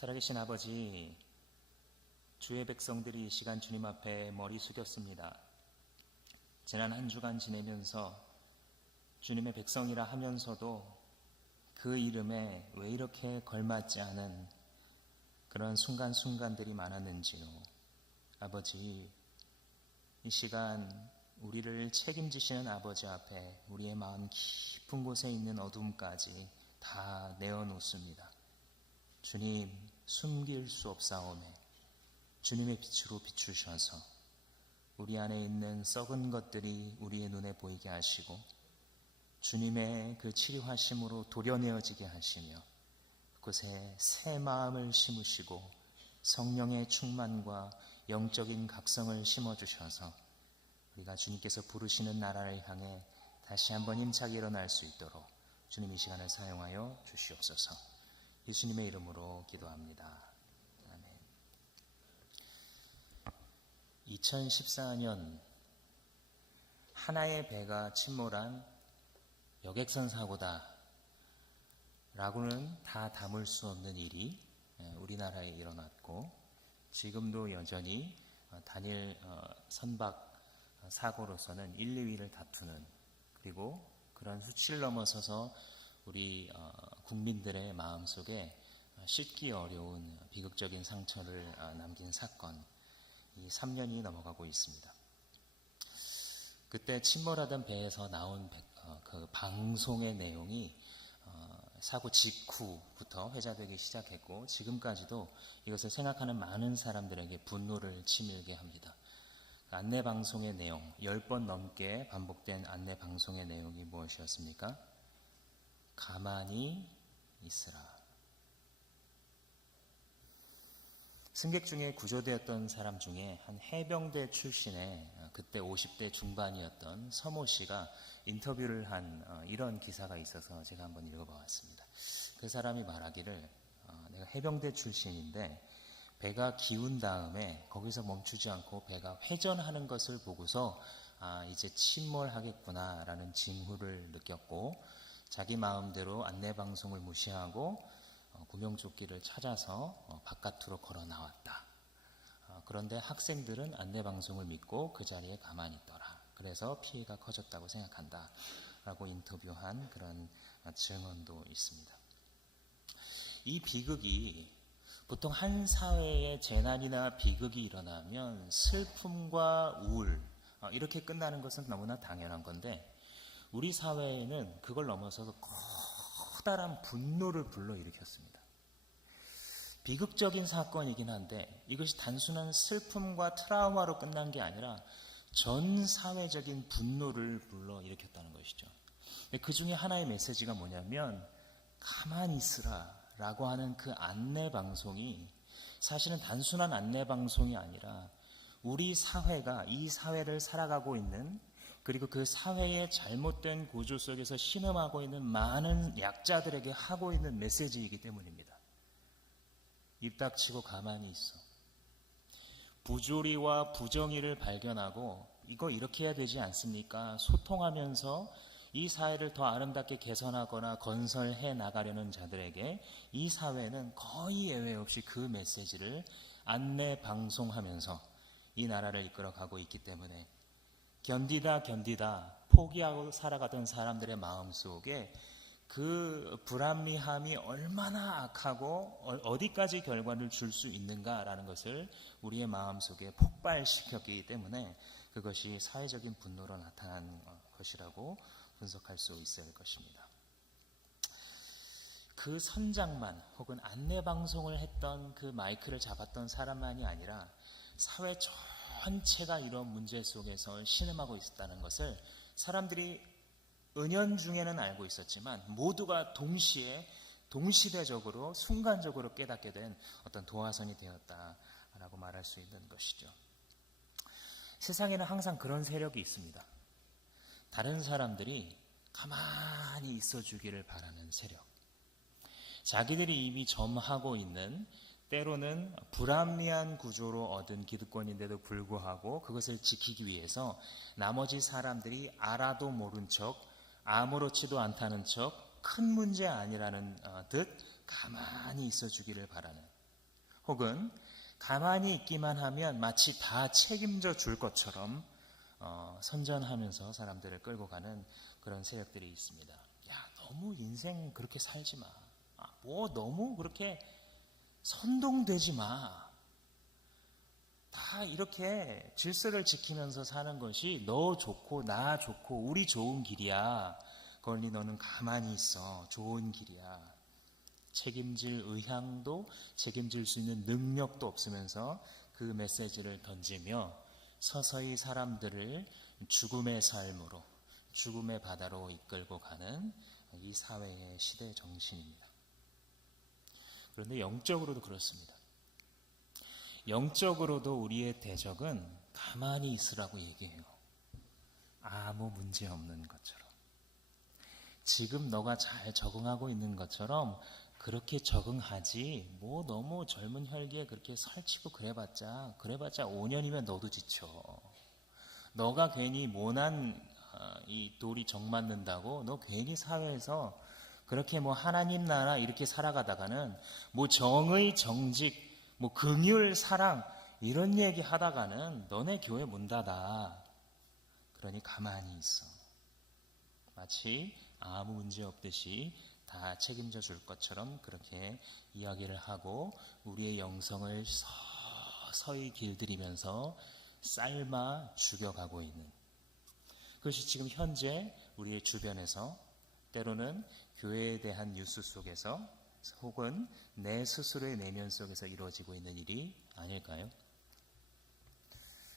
살아계신 아버지, 주의 백성들이 이 시간 주님 앞에 머리 숙였습니다. 지난 한 주간 지내면서 주님의 백성이라 하면서도 그 이름에 왜 이렇게 걸맞지 않은 그런 순간순간들이 많았는지요. 아버지, 이 시간 우리를 책임지시는 아버지 앞에 우리의 마음 깊은 곳에 있는 어둠까지 다 내어놓습니다. 주님, 숨길 수 없사오매 주님의 빛으로 비추셔서 우리 안에 있는 썩은 것들이 우리의 눈에 보이게 하시고 주님의 그 치료하심으로 도려내어지게 하시며 그곳에 새 마음을 심으시고 성령의 충만과 영적인 각성을 심어주셔서 우리가 주님께서 부르시는 나라를 향해 다시 한번 힘차게 일어날 수 있도록 주님 이 시간을 사용하여 주시옵소서. 예수님의 이름으로 기도합니다. 아멘. 2014년 하나의 배가 침몰한 여객선 사고다 라고는 다 담을 수 없는 일이 우리나라에 일어났고 지금도 여전히 단일 선박 사고로서는 1, 2위를 다투는, 그리고 그런 수치를 넘어서서 우리 국민들의 마음속에 씻기 어려운 비극적인 상처를 남긴 사건, 이 3년이 넘어가고 있습니다. 그때 침몰하던 배에서 나온 그 방송의 내용이 사고 직후부터 회자되기 시작했고 지금까지도 이것을 생각하는 많은 사람들에게 분노를 치밀게 합니다. 안내방송의 내용, 10번 넘게 반복된 안내방송의 내용이 무엇이었습니까? 가만히 있으라. 승객 중에 구조되었던 사람 중에 한 해병대 출신의 그때 50대 중반이었던 서모 씨가 인터뷰를 한 이런 기사가 있어서 제가 한번 읽어보았습니다. 그 사람이 말하기를 내가 해병대 출신인데 배가 기운 다음에 거기서 멈추지 않고 배가 회전하는 것을 보고서 이제 침몰하겠구나 라는 징후를 느꼈고 자기 마음대로 안내방송을 무시하고 구명조끼를 찾아서 바깥으로 걸어 나왔다. 그런데 학생들은 안내방송을 믿고 그 자리에 가만히 있더라. 그래서 피해가 커졌다고 생각한다 라고 인터뷰한 그런 증언도 있습니다. 이 비극이 보통 한 사회에 재난이나 비극이 일어나면 슬픔과 우울 이렇게 끝나는 것은 너무나 당연한 건데 우리 사회에는 그걸 넘어서서 커다란 분노를 불러일으켰습니다. 비극적인 사건이긴 한데 이것이 단순한 슬픔과 트라우마로 끝난 게 아니라 전 사회적인 분노를 불러일으켰다는 것이죠. 그 중에 하나의 메시지가 뭐냐면 가만히 있으라 라고 하는 그 안내방송이 사실은 단순한 안내방송이 아니라 우리 사회가 이 사회를 살아가고 있는, 그리고 그 사회의 잘못된 구조 속에서 신음하고 있는 많은 약자들에게 하고 있는 메시지이기 때문입니다. 입 닥치고 가만히 있어. 부조리와 부정의를 발견하고 이거 이렇게 해야 되지 않습니까? 소통하면서 이 사회를 더 아름답게 개선하거나 건설해 나가려는 자들에게 이 사회는 거의 예외 없이 그 메시지를 안내 방송하면서 이 나라를 이끌어가고 있기 때문에 견디다 포기하고 살아가던 사람들의 마음속에 그 불합리함이 얼마나 악하고 어디까지 결과를 줄 수 있는가라는 것을 우리의 마음속에 폭발시켰기 때문에 그것이 사회적인 분노로 나타난 것이라고 분석할 수 있을 것입니다. 그 선장만 혹은 안내방송을 했던 그 마이크를 잡았던 사람만이 아니라 사회 전체가 이런 문제 속에서 신음하고 있었다는 것을 사람들이 은연중에는 알고 있었지만 모두가 동시대적으로 순간적으로 깨닫게 된 어떤 도화선이 되었다라고 말할 수 있는 것이죠. 세상에는 항상 그런 세력이 있습니다. 다른 사람들이 가만히 있어주기를 바라는 세력. 자기들이 이미 점하고 있는 때로는 불합리한 구조로 얻은 기득권인데도 불구하고 그것을 지키기 위해서 나머지 사람들이 알아도 모른 척, 아무렇지도 않다는 척, 큰 문제 아니라는 듯 가만히 있어주기를 바라는 혹은 가만히 있기만 하면 마치 다 책임져 줄 것처럼 선전하면서 사람들을 끌고 가는 그런 세력들이 있습니다. 야, 너무 인생 그렇게 살지 마. 뭐 너무 그렇게 선동되지 마. 다 이렇게 질서를 지키면서 사는 것이 너 좋고 나 좋고 우리 좋은 길이야. 그러니 너는 가만히 있어. 좋은 길이야. 책임질 의향도 책임질 수 있는 능력도 없으면서 그 메시지를 던지며 서서히 사람들을 죽음의 삶으로, 죽음의 바다로 이끌고 가는 이 사회의 시대 정신입니다. 그런데 영적으로도 그렇습니다. 영적으로도 우리의 대적은 가만히 있으라고 얘기해요. 아무 문제 없는 것처럼. 지금 너가 잘 적응하고 있는 것처럼 그렇게 적응하지, 뭐 너무 젊은 혈기에 그렇게 설치고 그래봤자 5년이면 너도 지쳐. 너가 괜히 모난 이 돌이 정 맞는다고 너 괜히 사회에서 그렇게 뭐 하나님 나라 이렇게 살아가다가는 뭐 정의, 정직, 뭐 긍휼, 사랑 이런 얘기 하다가는 너네 교회 문 닫아. 그러니 가만히 있어. 마치 아무 문제 없듯이 다 책임져 줄 것처럼 그렇게 이야기를 하고 우리의 영성을 서서히 길들이면서 삶아 죽여가고 있는 그것이 지금 현재 우리의 주변에서 때로는 교회에 대한 뉴스 속에서 혹은 내 스스로의 내면 속에서 이루어지고 있는 일이 아닐까요?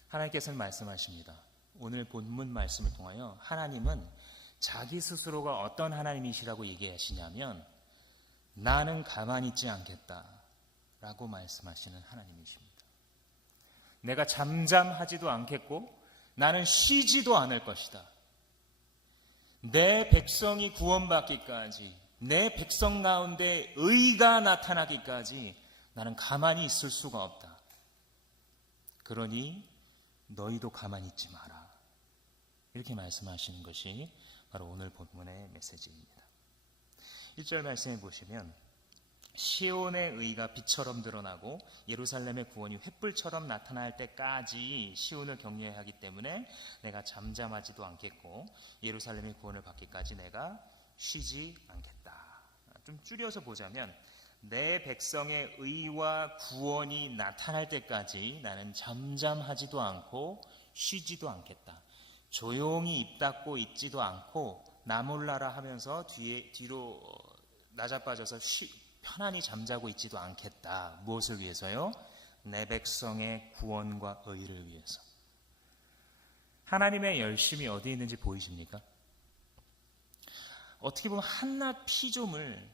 하나님께서는 말씀하십니다. 오늘 본문 말씀을 통하여 하나님은 자기 스스로가 어떤 하나님이시라고 얘기하시냐면 나는 가만히 있지 않겠다 라고 말씀하시는 하나님이십니다. 내가 잠잠하지도 않겠고 나는 쉬지도 않을 것이다. 내 백성이 구원받기까지 내 백성 가운데 의가 나타나기까지 나는 가만히 있을 수가 없다. 그러니 너희도 가만히 있지 마라. 이렇게 말씀하시는 것이 바로 오늘 본문의 메시지입니다. 1절 말씀해 보시면 시온의 의가 빛처럼 드러나고 예루살렘의 구원이 횃불처럼 나타날 때까지 시온을 격려해야 하기 때문에 내가 잠잠하지도 않겠고 예루살렘의 구원을 받기까지 내가 쉬지 않겠다. 좀 줄여서 보자면 내 백성의 의와 구원이 나타날 때까지 나는 잠잠하지도 않고 쉬지도 않겠다. 조용히 입 닫고 있지도 않고 나 몰라라 하면서 뒤로 낮아빠져서 편안히 잠자고 있지도 않겠다. 무엇을 위해서요? 내 백성의 구원과 의를 위해서. 하나님의 열심이 어디에 있는지 보이십니까? 어떻게 보면 한낱 피조물,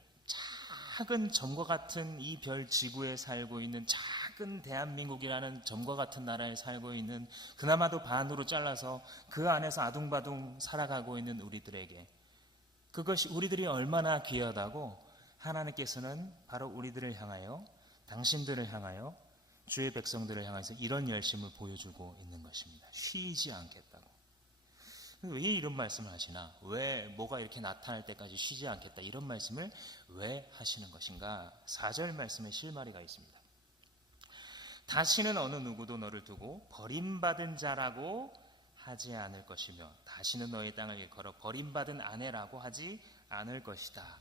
작은 점과 같은 이 별 지구에 살고 있는 작은 대한민국이라는 점과 같은 나라에 살고 있는 그나마도 반으로 잘라서 그 안에서 아둥바둥 살아가고 있는 우리들에게 그것이 우리들이 얼마나 귀하다고 하나님께서는 바로 우리들을 향하여 당신들을 향하여 주의 백성들을 향해서 이런 열심을 보여주고 있는 것입니다. 쉬지 않겠다고. 왜 이런 말씀을 하시나? 왜 뭐가 이렇게 나타날 때까지 쉬지 않겠다 이런 말씀을 왜 하시는 것인가? 4절 말씀에 실마리가 있습니다. 다시는 어느 누구도 너를 두고 버림받은 자라고 하지 않을 것이며 다시는 너의 땅을 일컬어 버림받은 아내라고 하지 않을 것이다.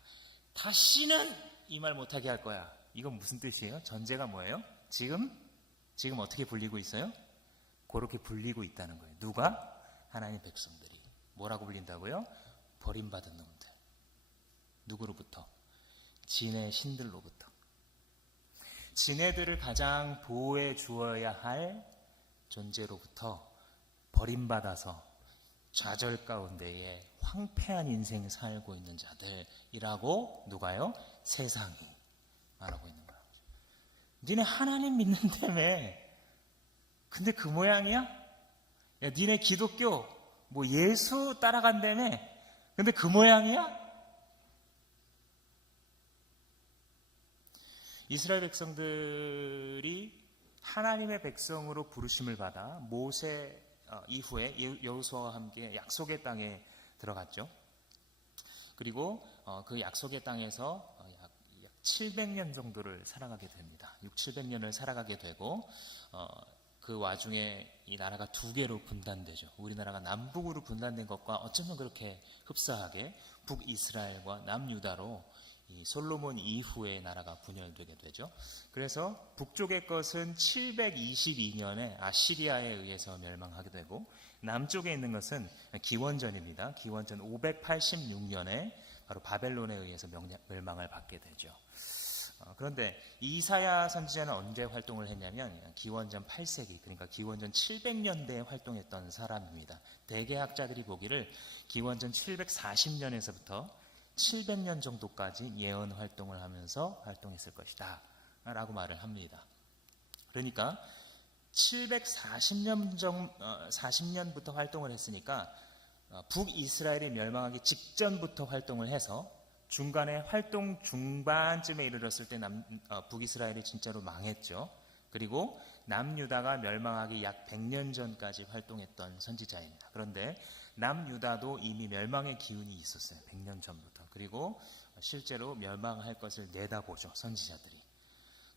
다시는 이 말 못하게 할 거야. 이건 무슨 뜻이에요? 전제가 뭐예요? 지금 어떻게 불리고 있어요? 그렇게 불리고 있다는 거예요. 누가? 하나님 백성들이. 뭐라고 불린다고요? 버림받은 놈들. 누구로부터? 지네 신들로부터. 지네들을 가장 보호해 주어야 할 존재로부터 버림받아서 좌절 가운데에 황폐한 인생 살고 있는 자들이라고 누가요? 세상이 말하고 있는 거예요. 니네 하나님 믿는다며. 근데 그 모양이야? 야, 니네 기독교 뭐 예수 따라간다며. 근데 그 모양이야? 이스라엘 백성들이 하나님의 백성으로 부르심을 받아 모세 이후에 여호수아와 함께 약속의 땅에 들어갔죠. 그리고 그 약속의 땅에서 약 700년 정도를 살아가게 됩니다. 6, 700년을 살아가게 되고 그 와중에 이 나라가 두 개로 분단되죠. 우리나라가 남북으로 분단된 것과 어쩌면 그렇게 흡사하게 북이스라엘과 남유다로 이 솔로몬 이후에 나라가 분열되게 되죠. 그래서 북쪽의 것은 722년에 아시리아에 의해서 멸망하게 되고 남쪽에 있는 것은 기원전입니다. 기원전 586년에 바로 바벨론에 의해서 멸망을 받게 되죠. 그런데 이사야 선지자는 언제 활동을 했냐면 기원전 8세기, 그러니까 기원전 700년대에 활동했던 사람입니다. 대개학자들이 보기를 기원전 740년에서부터 700년 정도까지 예언 활동을 하면서 활동했을 것이다 라고 말을 합니다. 그러니까 740년부터 활동을 했으니까 북이스라엘이 멸망하기 직전부터 활동을 해서 중간에 활동 중반쯤에 이르렀을 때 북이스라엘이 진짜로 망했죠. 그리고 남유다가 멸망하기 약 100년 전까지 활동했던 선지자입니다. 그런데 남유다도 이미 멸망의 기운이 있었어요. 100년 전부터. 그리고 실제로 멸망할 것을 내다보죠. 선지자들이.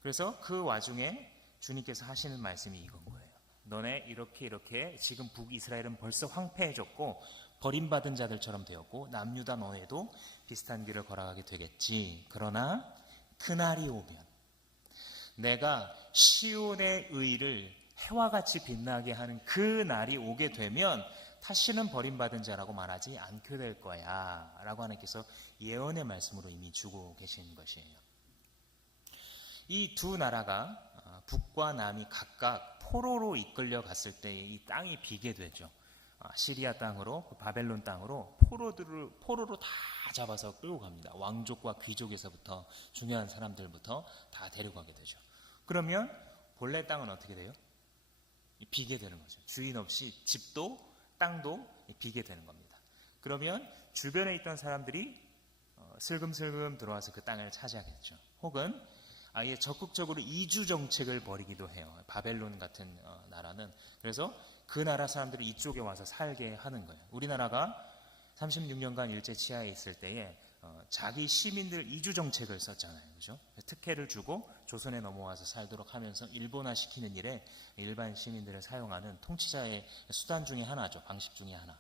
그래서 그 와중에 주님께서 하시는 말씀이 이건 거예요. 너네 이렇게 지금 북이스라엘은 벌써 황폐해졌고 버림받은 자들처럼 되었고 남유다 너네도 비슷한 길을 걸어가게 되겠지. 그러나 그날이 오면 내가 시온의 의를 해와 같이 빛나게 하는 그 날이 오게 되면 다시는 버림받은 자라고 말하지 않게 될 거야 라고 하나님께서 예언의 말씀으로 이미 주고 계신 것이에요. 이 두 나라가 북과 남이 각각 포로로 이끌려 갔을 때 이 땅이 비게 되죠. 시리아 땅으로, 바벨론 땅으로 포로로 다 잡아서 끌고 갑니다. 왕족과 귀족에서부터 중요한 사람들부터 다 데려가게 되죠. 그러면 본래 땅은 어떻게 돼요? 비게 되는 거죠. 주인 없이 집도 땅도 비게 되는 겁니다. 그러면 주변에 있던 사람들이 슬금슬금 들어와서 그 땅을 차지하겠죠. 혹은 아예 적극적으로 이주 정책을 벌이기도 해요. 바벨론 같은 나라는. 그래서 그 나라 사람들이 이쪽에 와서 살게 하는 거예요. 우리나라가 36년간 일제 치하에 있을 때에 자기 시민들 이주 정책을 썼잖아요. 그죠? 특혜를 주고 조선에 넘어와서 살도록 하면서 일본화 시키는 일에 일반 시민들을 사용하는 통치자의 수단 중에 하나죠. 방식 중에 하나.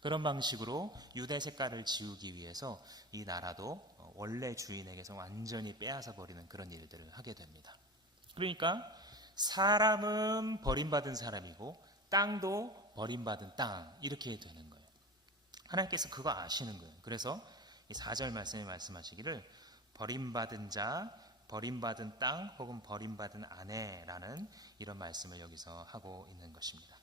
그런 방식으로 유대 색깔을 지우기 위해서 이 나라도 원래 주인에게서 완전히 빼앗아 버리는 그런 일들을 하게 됩니다. 그러니까 사람은 버림받은 사람이고 땅도 버림받은 땅 이렇게 되는 거예요. 하나님께서 그거 아시는 거예요. 그래서 이 4절 말씀에 말씀하시기를 버림받은 자, 버림받은 땅 혹은 버림받은 아내라는 이런 말씀을 여기서 하고 있는 것입니다.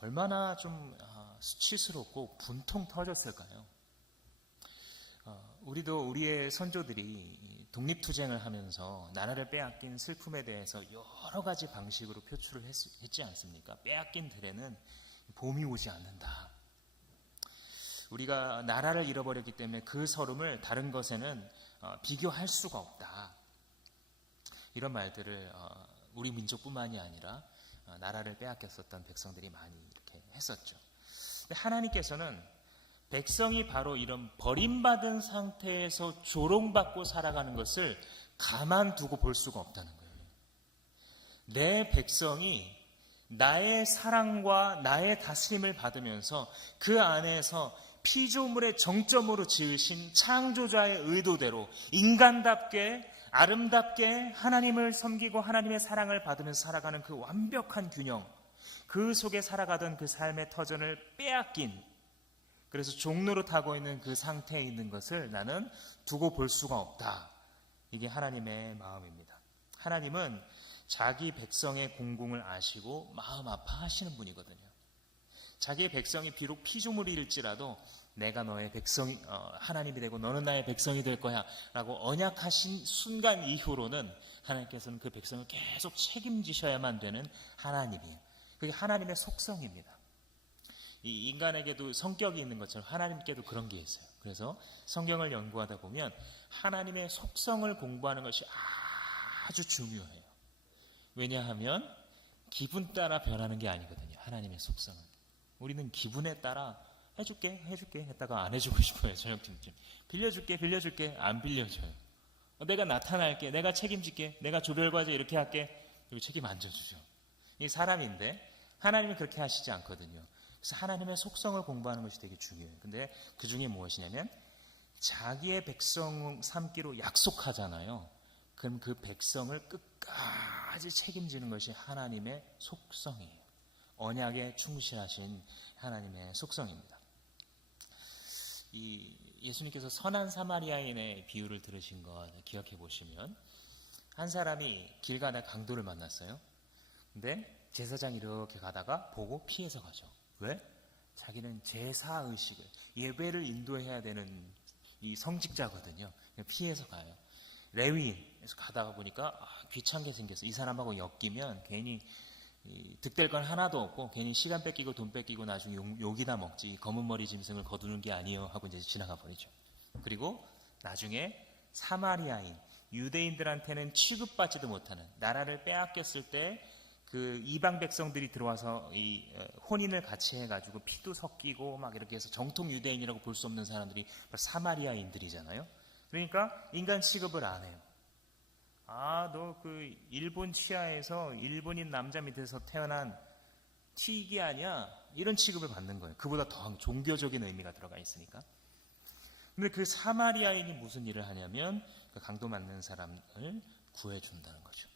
얼마나 좀 수치스럽고 분통 터졌을까요? 우리도 우리의 선조들이 독립투쟁을 하면서 나라를 빼앗긴 슬픔에 대해서 여러 가지 방식으로 표출을 했지 않습니까? 빼앗긴 들에는 봄이 오지 않는다. 우리가 나라를 잃어버렸기 때문에 그 서름을 다른 것에는 비교할 수가 없다. 이런 말들을 우리 민족뿐만이 아니라 나라를 빼앗겼었던 백성들이 많이 이렇게 했었죠. 근데 하나님께서는 백성이 바로 이런 버림받은 상태에서 조롱받고 살아가는 것을 가만두고 볼 수가 없다는 거예요. 내 백성이 나의 사랑과 나의 다스림을 받으면서 그 안에서 피조물의 정점으로 지으신 창조자의 의도대로 인간답게 아름답게 하나님을 섬기고 하나님의 사랑을 받으면서 살아가는 그 완벽한 균형, 그 속에 살아가던 그 삶의 터전을 빼앗긴, 그래서 종로로 타고 있는 그 상태에 있는 것을 나는 두고 볼 수가 없다. 이게 하나님의 마음입니다. 하나님은 자기 백성의 공공을 아시고 마음 아파하시는 분이거든요. 자기의 백성이 비록 피조물일지라도 내가 너의 백성이 하나님이 되고 너는 나의 백성이 될 거야 라고 언약하신 순간 이후로는 하나님께서는 그 백성을 계속 책임지셔야만 되는 하나님이에요. 그게 하나님의 속성입니다. 이 인간에게도 성격이 있는 것처럼 하나님께도 그런 게 있어요. 그래서 성경을 연구하다 보면 하나님의 속성을 공부하는 것이 아주 중요해요. 왜냐하면 기분 따라 변하는 게 아니거든요. 하나님의 속성은. 우리는 기분에 따라 해줄게 했다가 안 해주고 싶어요. 저녁쯤 빌려줄게 안 빌려줘요. 내가 나타날게, 내가 책임질게, 내가 조별과제 이렇게 할게. 그리고 책임 안 져주죠. 이 사람인데 하나님은 그렇게 하시지 않거든요. 그래서 하나님의 속성을 공부하는 것이 되게 중요해요. 근데 그 중에 무엇이냐면 자기의 백성 삼기로 약속하잖아요. 그럼 그 백성을 끝까지 책임지는 것이 하나님의 속성이에요. 언약에 충실하신 하나님의 속성입니다. 예수님께서 선한 사마리아인의 비유를 들으신 거 기억해 보시면 한 사람이 길 가다 강도를 만났어요. 근데 제사장이 이렇게 가다가 보고 피해서 가죠. 왜? 자기는 제사의식을, 예배를 인도해야 되는 이 성직자거든요. 피해서 가요. 레위인에서 가다가 보니까 귀찮게 생겼어. 이 사람하고 엮이면 괜히 득될 건 하나도 없고 괜히 시간 뺏기고 돈 뺏기고 나중에 욕이나 먹지 검은 머리 짐승을 거두는 게 아니에요 하고 이제 지나가 버리죠. 그리고 나중에 사마리아인, 유대인들한테는 취급받지도 못하는, 나라를 빼앗겼을 때 그 이방 백성들이 들어와서 이 혼인을 같이 해가지고 피도 섞이고 막 이렇게 해서 정통 유대인이라고 볼 수 없는 사람들이 사마리아인들이잖아요. 그러니까 인간 취급을 안 해요. 너 그 일본 치아에서 일본인 남자 밑에서 태어난 튀기 아니야? 이런 취급을 받는 거예요. 그보다 더한 종교적인 의미가 들어가 있으니까. 근데 그 사마리아인이 무슨 일을 하냐면 그 강도 맞는 사람을 구해준다는 거죠.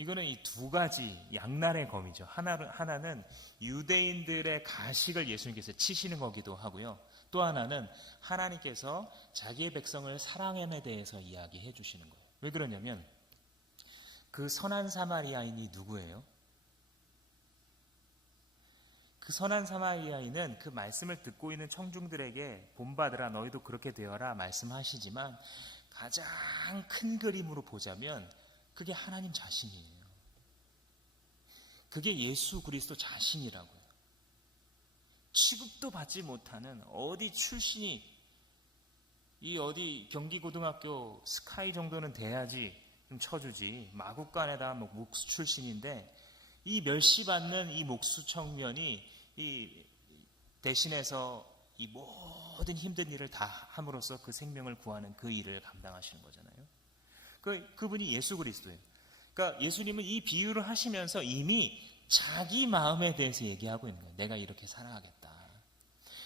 이거는 이 두 가지 양날의 검이죠. 하나는 유대인들의 가식을 예수님께서 치시는 거기도 하고요. 또 하나는 하나님께서 자기의 백성을 사랑함에 대해서 이야기해 주시는 거예요. 왜 그러냐면 그 선한 사마리아인이 누구예요? 그 선한 사마리아인은 그 말씀을 듣고 있는 청중들에게 본받으라, 너희도 그렇게 되어라 말씀하시지만 가장 큰 그림으로 보자면 그게 하나님 자신이에요. 그게 예수 그리스도 자신이라고요. 취급도 받지 못하는 어디 출신이 어디 경기고등학교 스카이 정도는 돼야지 좀 쳐주지 마국간에다 목수 출신인데 이 멸시받는 이 목수 청년이 이 대신해서 이 모든 힘든 일을 다 함으로써 그 생명을 구하는 그 일을 감당하시는 거잖아요. 그분이 예수 그리스도예요. 그러니까 예수님은 이 비유를 하시면서 이미 자기 마음에 대해서 얘기하고 있는 거예요. 내가 이렇게 살아가겠다.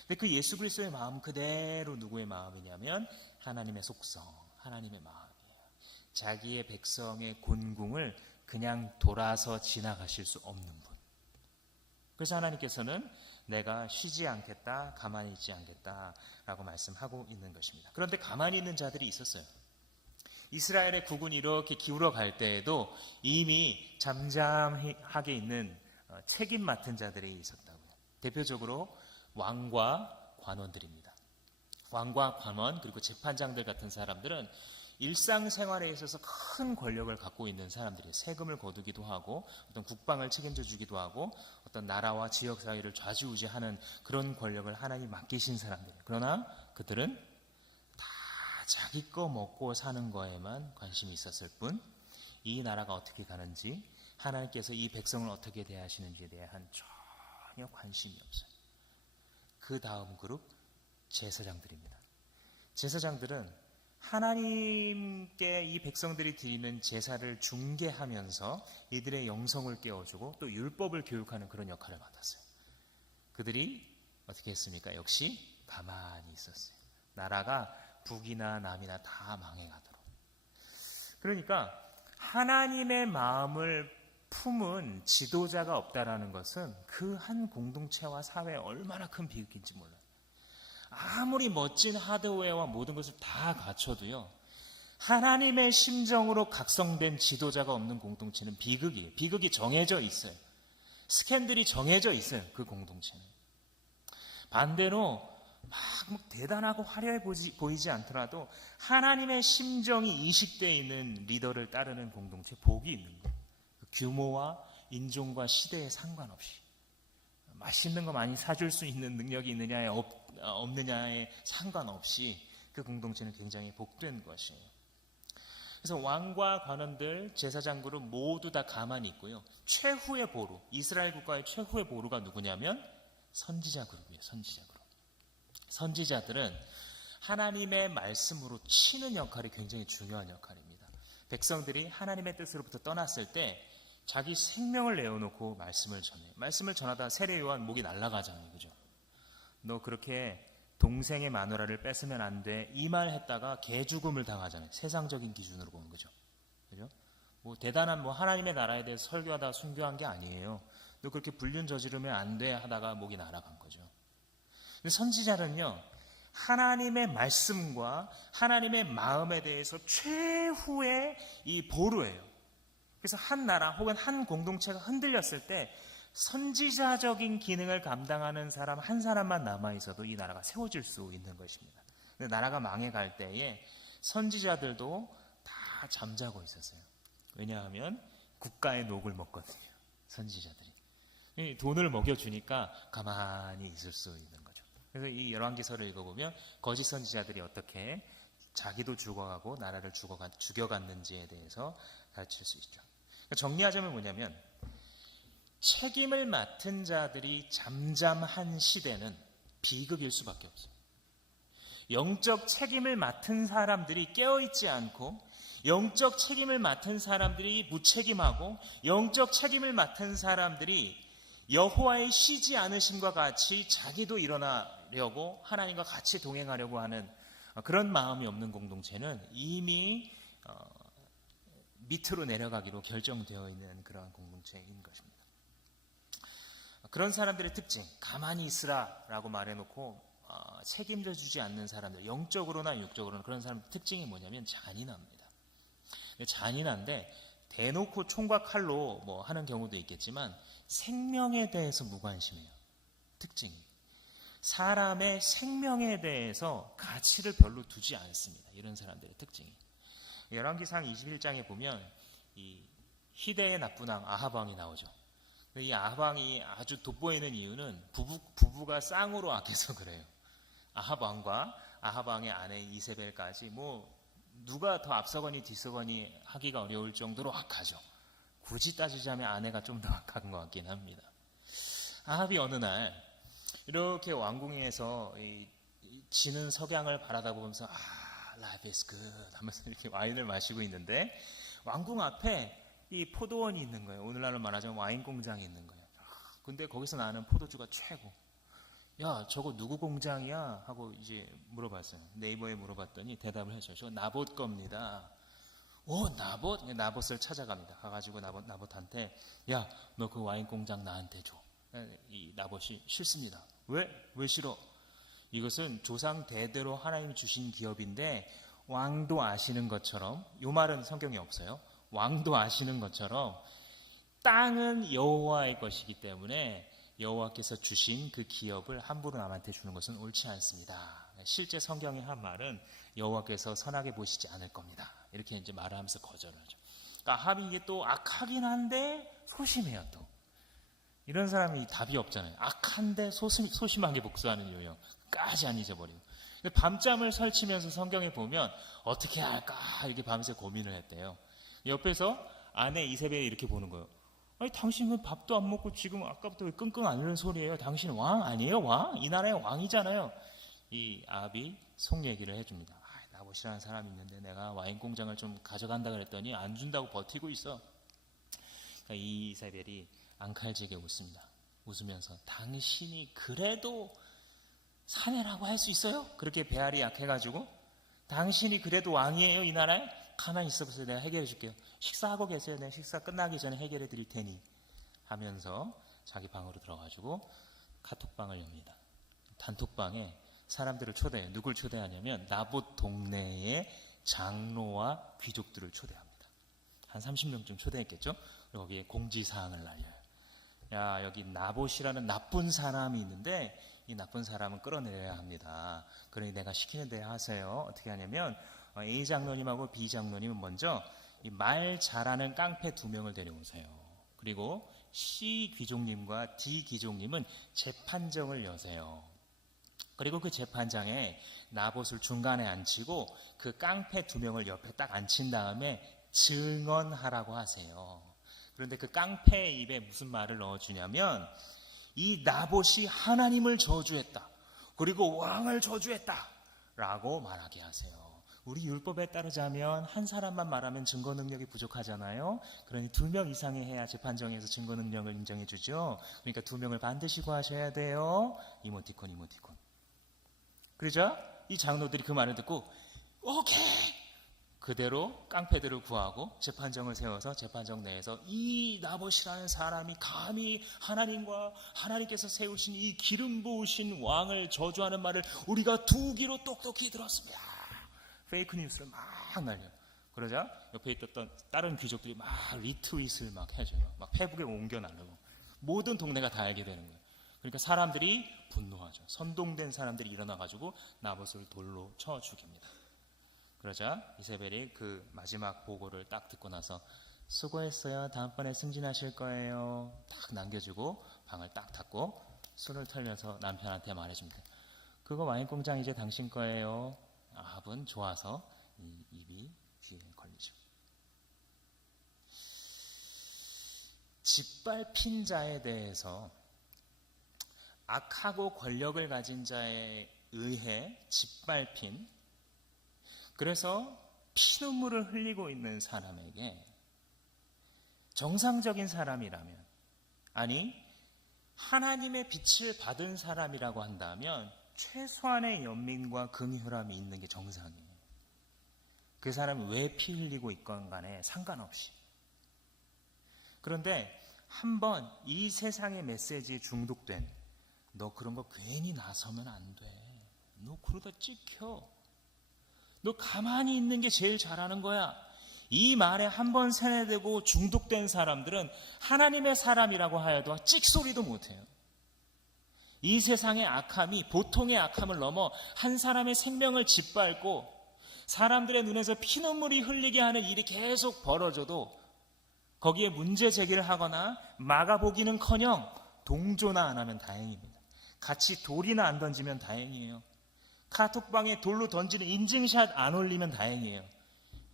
근데 그 예수 그리스도의 마음 그대로 누구의 마음이냐면 하나님의 속성, 하나님의 마음이에요. 자기의 백성의 곤궁을 그냥 돌아서 지나가실 수 없는 분. 그래서 하나님께서는 내가 쉬지 않겠다, 가만히 있지 않겠다라고 말씀하고 있는 것입니다. 그런데 가만히 있는 자들이 있었어요. 이스라엘의 국군이 이렇게 기울어 갈 때에도 이미 잠잠하게 있는 책임 맡은 자들이 있었다고요. 대표적으로 왕과 관원들입니다. 왕과 관원 그리고 재판장들 같은 사람들은 일상생활에 있어서 큰 권력을 갖고 있는 사람들이에요. 세금을 거두기도 하고 어떤 국방을 책임져 주기도 하고 어떤 나라와 지역 사회를 좌지우지하는 그런 권력을 하나님 맡기신 사람들이에요. 그러나 그들은 다 자기 거 먹고 사는 거에만 관심이 있었을 뿐 이 나라가 어떻게 가는지 하나님께서 이 백성을 어떻게 대하시는지에 대한 전혀 관심이 없어요. 그 다음 그룹 제사장들입니다. 제사장들은 하나님께 이 백성들이 드리는 제사를 중개하면서 이들의 영성을 깨워주고 또 율법을 교육하는 그런 역할을 맡았어요. 그들이 어떻게 했습니까? 역시 가만히 있었어요. 나라가 북이나 남이나 다 망해가도록. 그러니까 하나님의 마음을 품은 지도자가 없다라는 것은 그 한 공동체와 사회에 얼마나 큰 비극인지 몰라요. 아무리 멋진 하드웨어와 모든 것을 다 갖춰도요, 하나님의 심정으로 각성된 지도자가 없는 공동체는 비극이에요. 비극이 정해져 있어요. 스캔들이 정해져 있어요. 그 공동체는. 반대로 막 대단하고 화려해 보이지 않더라도 하나님의 심정이 이식되어 있는 리더를 따르는 공동체 복이 있는 거예요. 규모와 인종과 시대에 상관없이 맛있는 거 많이 사줄 수 있는 능력이 있느냐에 없느냐에 상관없이 그 공동체는 굉장히 복된 것이에요. 그래서 왕과 관원들, 제사장 그룹 모두 다 가만히 있고요. 최후의 보루, 이스라엘 국가의 최후의 보루가 누구냐면 선지자 그룹이에요. 선지자 그룹. 선지자들은 하나님의 말씀으로 치는 역할이 굉장히 중요한 역할입니다. 백성들이 하나님의 뜻으로부터 떠났을 때 자기 생명을 내어놓고 말씀을 전해요. 말씀을 전하다 세례요한 목이 날아가잖아요. 그죠? 너 그렇게 동생의 마누라를 뺏으면 안 돼. 이 말 했다가 개죽음을 당하잖아요. 세상적인 기준으로 보면. 그죠? 그죠? 뭐 대단한 하나님의 나라에 대해서 설교하다 순교한 게 아니에요. 너 그렇게 불륜 저지르면 안 돼 하다가 목이 날아간 거죠. 근데 선지자는요, 하나님의 말씀과 하나님의 마음에 대해서 최후의 이 보루예요. 그래서 한 나라 혹은 한 공동체가 흔들렸을 때 선지자적인 기능을 감당하는 사람 한 사람만 남아있어도 이 나라가 세워질 수 있는 것입니다. 근데 나라가 망해갈 때에 선지자들도 다 잠자고 있었어요. 왜냐하면 국가의 녹을 먹거든요. 선지자들이. 돈을 먹여주니까 가만히 있을 수 있는 거죠. 그래서 이 열왕기서를 읽어보면 거짓 선지자들이 어떻게 자기도 죽어가고 나라를 죽여갔는지에 대해서 가르칠 수 있죠. 정리하자면 뭐냐면 책임을 맡은 자들이 잠잠한 시대는 비극일 수밖에 없어요. 영적 책임을 맡은 사람들이 깨어있지 않고 영적 책임을 맡은 사람들이 무책임하고 영적 책임을 맡은 사람들이 여호와의 쉬지 않으심과 같이 자기도 일어나려고 하나님과 같이 동행하려고 하는 그런 마음이 없는 공동체는 이미 밑으로 내려가기로 결정되어 있는 그런 공동체인 것입니다. 그런 사람들의 특징, 가만히 있으라라고 말해놓고 책임져 주지 않는 사람들, 영적으로나 육적으로나 그런 사람들 특징이 뭐냐면 잔인합니다. 잔인한데 대놓고 총과 칼로 하는 경우도 있겠지만 생명에 대해서 무관심해요. 특징이. 사람의 생명에 대해서 가치를 별로 두지 않습니다. 이런 사람들의 특징이. 열왕기상 21장에 보면 이 희대의 나쁜 왕 아합 왕이 나오죠. 이 아합 왕이 아주 돋보이는 이유는 부부가 쌍으로 악해서 그래요. 아합 왕과 아합 왕의 아내 이세벨까지 누가 더 앞서거니 뒤서거니 하기가 어려울 정도로 악하죠. 굳이 따지자면 아내가 좀 더 악한 것 같긴 합니다. 아합이 어느 날 이렇게 왕궁에서 지는 석양을 바라다 보면서 life is good 하면서 이렇게 와인을 마시고 있는데 왕궁 앞에 이 포도원이 있는 거예요. 오늘날로 말하자면 와인 공장이 있는 거예요. 근데 거기서 나는 포도주가 최고. 야, 저거 누구 공장이야? 하고 이제 물어봤어요. 네이버에 물어봤더니 대답을 해줘요. 저 나봇 겁니다. 나봇? 나봇을 찾아갑니다. 가가지고 나봇한테 야, 너 그 와인 공장 나한테 줘. 이 나봇이 싫습니다. 왜? 왜 싫어? 이것은 조상 대대로 하나님이 주신 기업인데 왕도 아시는 것처럼, 요 말은 성경에 없어요. 왕도 아시는 것처럼 땅은 여호와의 것이기 때문에 여호와께서 주신 그 기업을 함부로 남한테 주는 것은 옳지 않습니다. 실제 성경에 한 말은 여호와께서 선하게 보시지 않을 겁니다. 이렇게 이제 말을 하면서 거절을 하죠. 그러니까 아합이 이게 또 악하긴 한데 소심해요. 또 이런 사람이 답이 없잖아요. 악한데 소심하게 복수하는 유형까지 안 잊어버리고. 근데 밤잠을 설치면서 성경에 보면 어떻게 할까 이렇게 밤새 고민을 했대요. 옆에서 아내 이세벨이 이렇게 보는 거예요. 아니, 당신은 밥도 안 먹고 지금 아까부터 왜 끙끙 앓는 소리예요? 당신 왕 아니에요? 왕? 이 나라의 왕이잖아요. 이 아합이 속 얘기를 해줍니다. 나봇이라는 사람이 있는데 내가 와인 공장을 좀 가져간다 그랬더니 안 준다고 버티고 있어. 그러니까 이 이세벨이 앙칼지게 웃습니다. 웃으면서 당신이 그래도 사내라고 할 수 있어요? 그렇게 배알이 약해가지고 당신이 그래도 왕이에요 이 나라에? 가만히 있어보세요. 내가 해결해 줄게요. 식사하고 계세요. 내가 식사 끝나기 전에 해결해 드릴 테니 하면서 자기 방으로 들어가지고 카톡방을 엽니다. 단톡방에 사람들을 초대해요. 누굴 초대하냐면 나봇 동네의 장로와 귀족들을 초대합니다. 한 30명쯤 초대했겠죠. 여기에 공지사항을 날려요. 야, 여기 나봇이라는 나쁜 사람이 있는데 이 나쁜 사람은 끌어내려야 합니다. 그러니 내가 시키는 대로 하세요. 어떻게 하냐면 A 장로님하고 B 장로님은 먼저 이 말 잘하는 깡패 2명을 데려오세요. 그리고 C 귀족님과 D 귀족님은 재판정을 여세요. 그리고 그 재판장에 나봇을 중간에 앉히고 그 깡패 2명을 옆에 딱 앉힌 다음에 증언하라고 하세요. 그런데 그 깡패의 입에 무슨 말을 넣어주냐면 이 나봇이 하나님을 저주했다. 그리고 왕을 저주했다. 라고 말하게 하세요. 우리 율법에 따르자면 한 사람만 말하면 증거 능력이 부족하잖아요. 그러니 2명 이상이 해야 재판정에서 증거 능력을 인정해 주죠. 그러니까 2명을 반드시 구하셔야 돼요. 이모티콘. 그러자 이 장로들이 그 말을 듣고 오케이! 그대로 깡패들을 구하고 재판정을 세워서 재판정 내에서 이 나봇이라는 사람이 감히 하나님께서 세우신 이 기름 부으신 왕을 저주하는 말을 우리가 두 귀로 똑똑히 들었습니다. 페이크 뉴스를 막 날려요. 그러자 옆에 있었던 다른 귀족들이 막 리트윗을 막 해줘요. 막 페북에 옮겨 나르고 모든 동네가 다 알게 되는 거예요. 그러니까 사람들이 분노하죠. 선동된 사람들이 일어나가지고 나봇을 돌로 쳐 죽입니다. 그러자 이세벨이 그 마지막 보고를 딱 듣고 나서 수고했어요. 다음번에 승진하실 거예요. 딱 남겨주고 방을 딱 닫고 술을 털면서 남편한테 말해줍니다. 그거 와인 공장 이제 당신 거예요. 아합은 좋아서 이 입이 귀에 걸리죠. 짓밟힌 자에 대해서 악하고 권력을 가진 자에 의해 짓밟힌, 그래서 피눈물을 흘리고 있는 사람에게 정상적인 사람이라면, 아니 하나님의 빛을 받은 사람이라고 한다면 최소한의 연민과 긍휼함이 있는 게 정상이에요. 그 사람이 왜 피 흘리고 있건 간에 상관없이. 그런데 한번 이 세상의 메시지에 중독된, 너 그런 거 괜히 나서면 안 돼. 너 그러다 찍혀. 너 가만히 있는 게 제일 잘하는 거야. 이 말에 한번 세뇌되고 중독된 사람들은 하나님의 사람이라고 하여도 찍소리도 못해요. 이 세상의 악함이 보통의 악함을 넘어 한 사람의 생명을 짓밟고 사람들의 눈에서 피눈물이 흘리게 하는 일이 계속 벌어져도 거기에 문제 제기를 하거나 막아보기는커녕 동조나 안 하면 다행입니다. 같이 돌이나 안 던지면 다행이에요. 카톡방에 돌로 던지는 인증샷 안 올리면 다행이에요.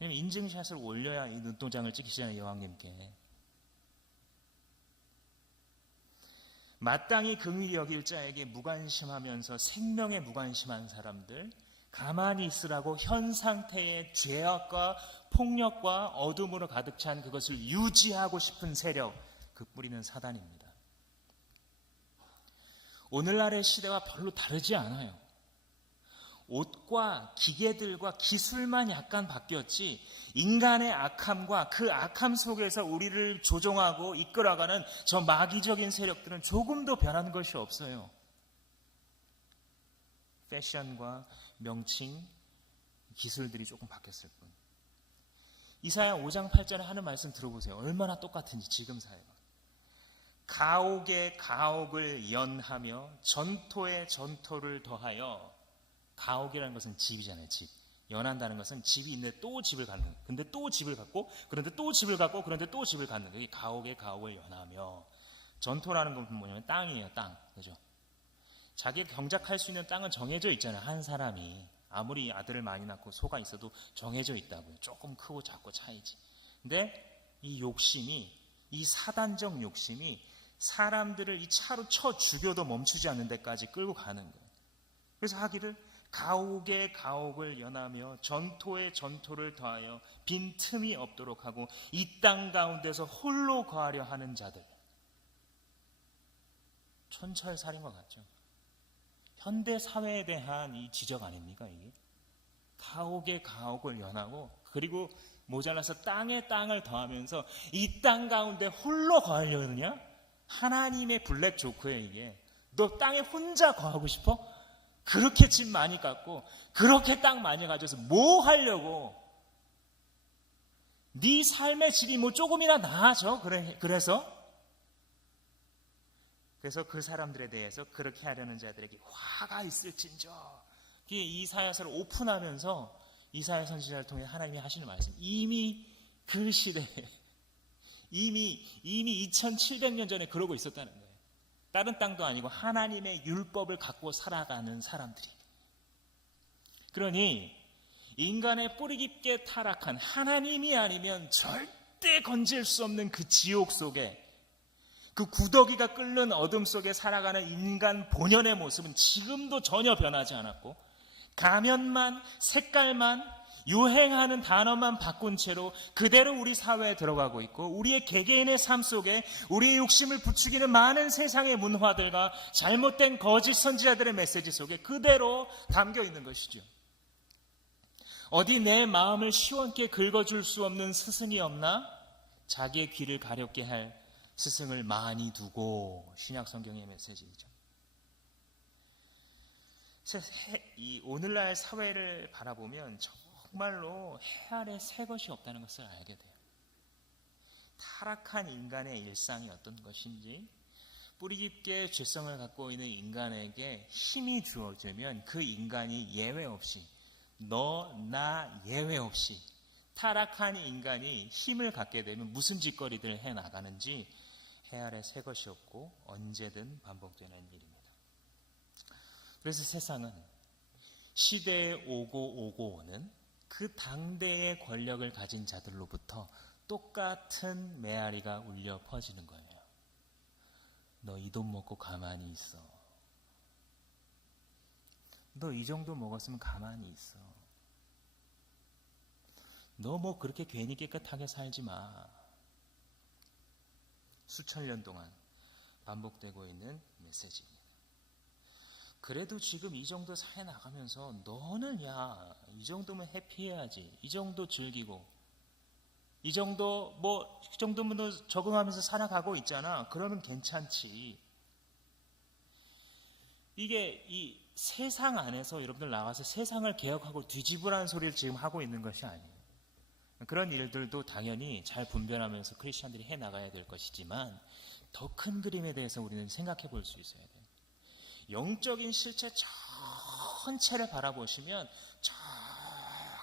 왜냐면 인증샷을 올려야 이 눈도장을 찍히시잖아요, 여왕님께. 마땅히 긍휼히 여길 자에게 무관심하면서 생명에 무관심한 사람들, 가만히 있으라고 현 상태의 죄악과 폭력과 어둠으로 가득 찬 그것을 유지하고 싶은 세력, 그 뿌리는 사단입니다. 오늘날의 시대와 별로 다르지 않아요. 옷과 기계들과 기술만 약간 바뀌었지 인간의 악함과 그 악함 속에서 우리를 조종하고 이끌어가는 저 마귀적인 세력들은 조금도 변한 것이 없어요. 패션과 명칭, 기술들이 조금 바뀌었을 뿐. 이사야 5장 8절에 하는 말씀 들어보세요. 얼마나 똑같은지 지금 사회가. 가옥에 가옥을 연하며 전토에 전토를 더하여. 가옥이라는 것은 집이잖아요. 집. 연한다는 것은 집이 있는데 또 집을 갖는 거예요. 근데 또 집을 갖고, 그런데 또 집을 갖고, 그런데 또 집을 갖는 거예요. 가옥에 가옥을 연하며. 전토라는 건 뭐냐면 땅이에요. 땅. 그죠? 자기가 경작할 수 있는 땅은 정해져 있잖아요. 한 사람이. 아무리 아들을 많이 낳고 소가 있어도 정해져 있다고요. 조금 크고 작고 차이지. 근데 이 욕심이, 이 사단적 욕심이 사람들을 이 차로 쳐 죽여도 멈추지 않는 데까지 끌고 가는 거예요. 그래서 하기를 가옥에 가옥을 연하며 전토에 전토를 더하여 빈틈이 없도록 하고 이 땅 가운데서 홀로 거하려 하는 자들. 촌철살인과 같죠. 현대 사회에 대한 이 지적 아닙니까 이게? 가옥에 가옥을 연하고 그리고 모자라서 땅에 땅을 더하면서 이 땅 가운데 홀로 거하려느냐? 하나님의 블랙 조크예요 이게. 너 땅에 혼자 거하고 싶어? 그렇게 집 많이 갖고 그렇게 땅 많이 가져서 뭐 하려고? 네 삶의 질이 뭐 조금이나 나아져. 그래서 그 사람들에 대해서 그렇게 하려는 자들에게 화가 있을진저. 이사야서를 오픈하면서 이사야 선지자를 통해 하나님이 하시는 말씀. 이미 그 시대에 이미 2700년 전에 그러고 있었다는 거예요. 다른 땅도 아니고 하나님의 율법을 갖고 살아가는 사람들이. 그러니 인간의 뿌리 깊게 타락한 하나님이 아니면 절대 건질 수 없는 그 지옥 속에 그 구더기가 끓는 어둠 속에 살아가는 인간 본연의 모습은 지금도 전혀 변하지 않았고 가면만, 색깔만, 유행하는 단어만 바꾼 채로 그대로 우리 사회에 들어가고 있고, 우리의 개개인의 삶 속에 우리의 욕심을 부추기는 많은 세상의 문화들과 잘못된 거짓 선지자들의 메시지 속에 그대로 담겨 있는 것이죠. 어디 내 마음을 시원케 긁어줄 수 없는 스승이 없나? 자기의 귀를 가렵게 할 스승을 많이 두고, 신약 성경의 메시지이죠. 이 오늘날 사회를 바라보면 정말로 해 아래 새 것이 없다는 것을 알게 돼요. 타락한 인간의 일상이 어떤 것인지, 뿌리 깊게 죄성을 갖고 있는 인간에게 힘이 주어지면 그 인간이 예외 없이, 너, 나 예외 없이 타락한 인간이 힘을 갖게 되면 무슨 짓거리들을 해나가는지 해 아래 새 것이 없고 언제든 반복되는 일입니다. 그래서 세상은 시대에 오고 오는 그 당대의 권력을 가진 자들로부터 똑같은 메아리가 울려 퍼지는 거예요. 너 이 돈 먹고 가만히 있어. 너 이 정도 먹었으면 가만히 있어. 너 뭐 그렇게 괜히 깨끗하게 살지 마. 수천 년 동안 반복되고 있는 메시지입니다. 그래도 지금 이 정도 사회 나가면서 너는 이 정도면 해피해야지. 이 정도 즐기고, 이 정도면 너 적응하면서 살아가고 있잖아. 그러면 괜찮지. 이게 이 세상 안에서 여러분들 나가서 세상을 개혁하고 뒤집으라는 소리를 지금 하고 있는 것이 아니에요. 그런 일들도 당연히 잘 분별하면서 크리스천들이 해나가야 될 것이지만, 더 큰 그림에 대해서 우리는 생각해 볼 수 있어야 돼요. 영적인 실체 전체를 바라보시면 저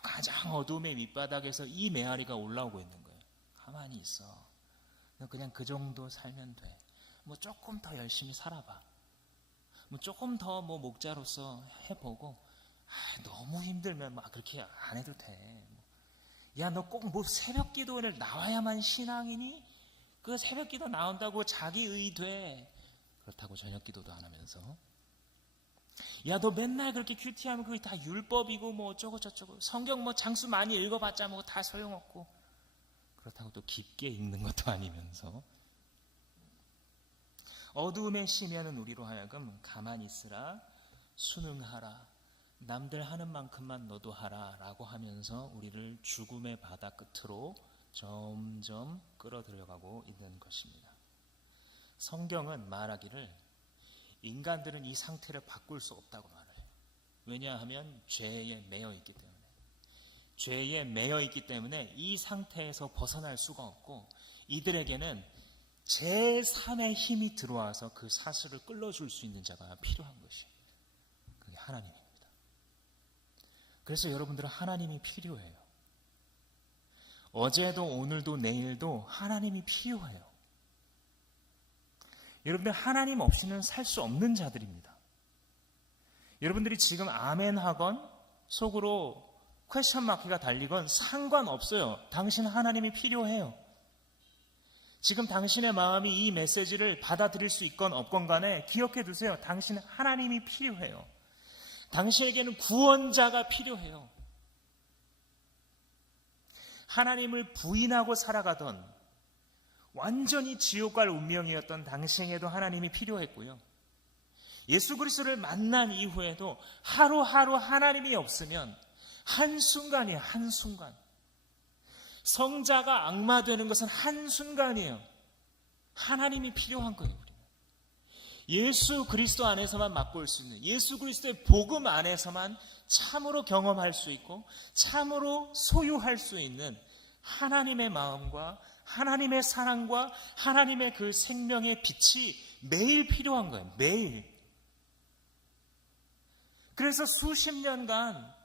가장 어두움의 밑바닥에서 이 메아리가 올라오고 있는 거예요. 가만히 있어. 너 그냥 그 정도 살면 돼. 뭐 조금 더 열심히 살아봐. 뭐 조금 더 목자로서 해보고, 너무 힘들면 막 그렇게 안 해도 돼. 야, 너 꼭 새벽 기도를 나와야만 신앙이니? 그 새벽 기도 나온다고 자기 의돼. 그렇다고 저녁 기도도 안 하면서. 야, 너 맨날 그렇게 큐티하면 그게 다 율법이고 어쩌고 저쩌고. 성경 장수 많이 읽어봤자 다 소용없고. 그렇다고 또 깊게 읽는 것도 아니면서. 어두움에 심야는 우리로 하여금 가만히 있으라, 순응하라, 남들 하는 만큼만 너도 하라 라고 하면서 우리를 죽음의 바다 끝으로 점점 끌어들여가고 있는 것입니다. 성경은 말하기를 인간들은 이 상태를 바꿀 수 없다고 말해요. 왜냐하면 죄에 매여 있기 때문에. 죄에 매여 있기 때문에 이 상태에서 벗어날 수가 없고, 이들에게는 제3의 힘이 들어와서 그 사슬을 끌어줄 수 있는 자가 필요한 것이에요. 그게 하나님입니다. 그래서 여러분들은 하나님이 필요해요. 어제도 오늘도 내일도 하나님이 필요해요. 여러분들 하나님 없이는 살 수 없는 자들입니다. 여러분들이 지금 아멘 하건 속으로 퀘스천 마크가 달리건 상관없어요. 당신 하나님이 필요해요. 지금 당신의 마음이 이 메시지를 받아들일 수 있건 없건 간에 기억해 두세요. 당신 하나님이 필요해요. 당신에게는 구원자가 필요해요. 하나님을 부인하고 살아가던 완전히 지옥 갈 운명이었던 당신에게도 하나님이 필요했고요. 예수 그리스도를 만난 이후에도 하루하루 하나님이 없으면 한순간이에요. 한순간. 성자가 악마 되는 것은 한순간이에요. 하나님이 필요한 거예요. 우리는. 예수 그리스도 안에서만 맛볼 수 있는, 예수 그리스도의 복음 안에서만 참으로 경험할 수 있고 참으로 소유할 수 있는 하나님의 마음과 하나님의 사랑과 하나님의 그 생명의 빛이 매일 필요한 거예요. 매일. 그래서 수십 년간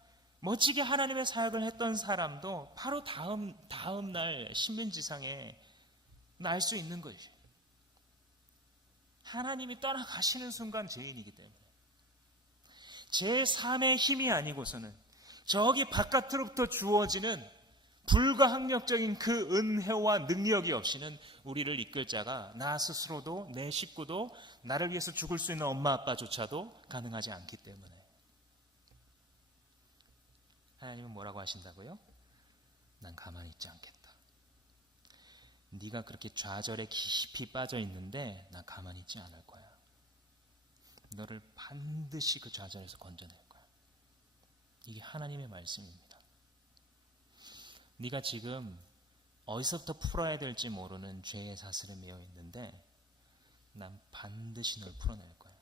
멋지게 하나님의 사역을 했던 사람도 바로 다음 날 신문지상에 날 수 있는 것이에요. 하나님이 떠나가시는 순간 죄인이기 때문에. 제3의 힘이 아니고서는 저기 바깥으로부터 주어지는 불가항력적인 그 은혜와 능력이 없이는 우리를 이끌 자가 나 스스로도 내 식구도 나를 위해서 죽을 수 있는 엄마 아빠조차도 가능하지 않기 때문에. 하나님은 뭐라고 하신다고요? 난 가만히 있지 않겠다. 네가 그렇게 좌절에 깊이 빠져 있는데 난 가만히 있지 않을 거야. 너를 반드시 그 좌절에서 건져낼 거야. 이게 하나님의 말씀입니다. 네가 지금 어디서부터 풀어야 될지 모르는 죄의 사슬에 매여 있는데 난 반드시 널 풀어낼 거야.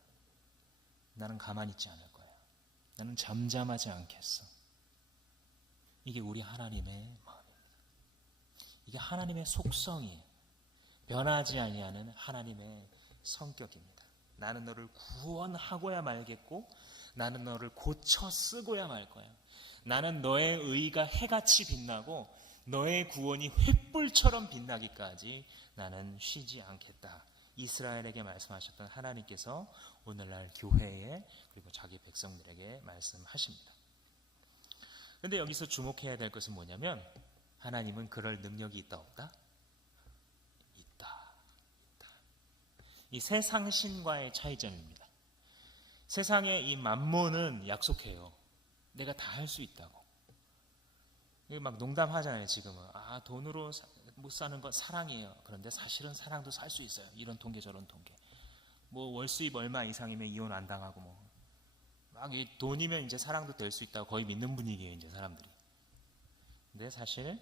나는 가만히 있지 않을 거야. 나는 잠잠하지 않겠어. 이게 우리 하나님의 마음입니다. 이게 하나님의 속성이에요. 변하지 아니하는 하나님의 성격입니다. 나는 너를 구원하고야 말겠고 나는 너를 고쳐 쓰고야 말 거야. 나는 너의 의가 해같이 빛나고 너의 구원이 횃불처럼 빛나기까지 나는 쉬지 않겠다. 이스라엘에게 말씀하셨던 하나님께서 오늘날 교회에 그리고 자기 백성들에게 말씀하십니다. 그런데 여기서 주목해야 될 것은 뭐냐면 하나님은 그럴 능력이 있다 없다? 있다. 이 세상 신과의 차이점입니다. 세상의 이 만몬은 약속해요. 내가 다 할 수 있다고. 이게 막 농담하잖아요. 지금은 돈으로 못 사는 건 사랑이에요. 그런데 사실은 사랑도 살 수 있어요. 이런 통계 저런 통계. 뭐 월수입 얼마 이상이면 이혼 안 당하고 뭐 막 이 돈이면 이제 사랑도 될 수 있다고 거의 믿는 분위기예요. 이제 사람들이. 근데 사실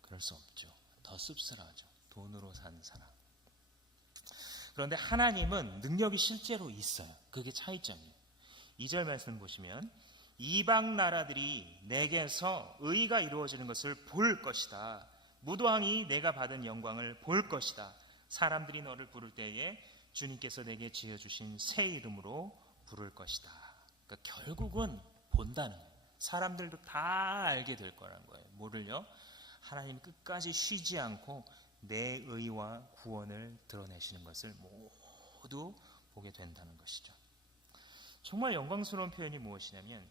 그럴 수 없죠. 더 씁쓸하죠. 돈으로 산 사랑. 그런데 하나님은 능력이 실제로 있어요. 그게 차이점이에요. 2절 말씀 보시면 이방 나라들이 내게서 의가 이루어지는 것을 볼 것이다. 무도왕이 내가 받은 영광을 볼 것이다. 사람들이 너를 부를 때에 주님께서 내게 지어주신 새 이름으로 부를 것이다. 그러니까 결국은 본다는 거예요. 사람들도 다 알게 될 거라는 거예요. 뭐를요? 하나님 끝까지 쉬지 않고 내 의와 구원을 드러내시는 것을 모두 보게 된다는 것이죠. 정말 영광스러운 표현이 무엇이냐면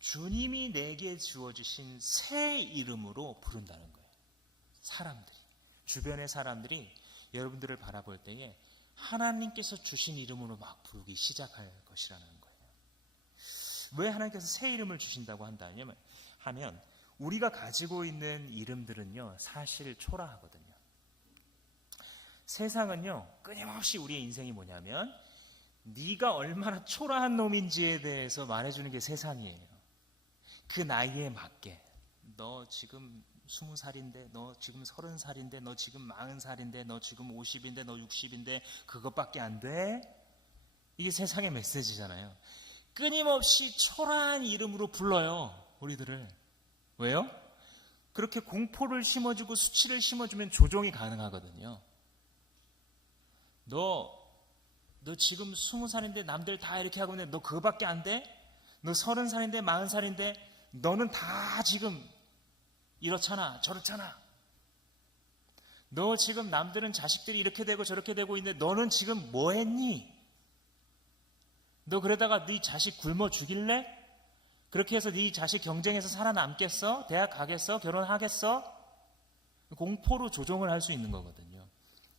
주님이 내게 주어주신 새 이름으로 부른다는 거예요. 사람들이, 주변의 사람들이 여러분들을 바라볼 때에 하나님께서 주신 이름으로 막 부르기 시작할 것이라는 거예요. 왜 하나님께서 새 이름을 주신다고 한다면 하면 우리가 가지고 있는 이름들은요 사실 초라하거든요. 세상은요 끊임없이 우리의 인생이 뭐냐면 네가 얼마나 초라한 놈인지에 대해서 말해주는 게 세상이에요. 그 나이에 맞게 너 지금 20살인데 너 지금 30살인데 너 지금 40살인데 너 지금 50인데 너 60인데 그것밖에 안 돼? 이게 세상의 메시지잖아요. 끊임없이 초라한 이름으로 불러요 우리들을. 왜요? 그렇게 공포를 심어주고 수치를 심어주면 조종이 가능하거든요. 너 지금 20살인데 남들 다 이렇게 하고 있는데 너 그거밖에 안 돼? 너 30살인데 40살인데 너는 다 지금 이렇잖아 저렇잖아. 너 지금 남들은 자식들이 이렇게 되고 저렇게 되고 있는데 너는 지금 뭐 했니? 너 그러다가 네 자식 굶어 죽일래? 그렇게 해서 네 자식 경쟁에서 살아남겠어? 대학 가겠어? 결혼하겠어? 공포로 조종을 할 수 있는 거거든요.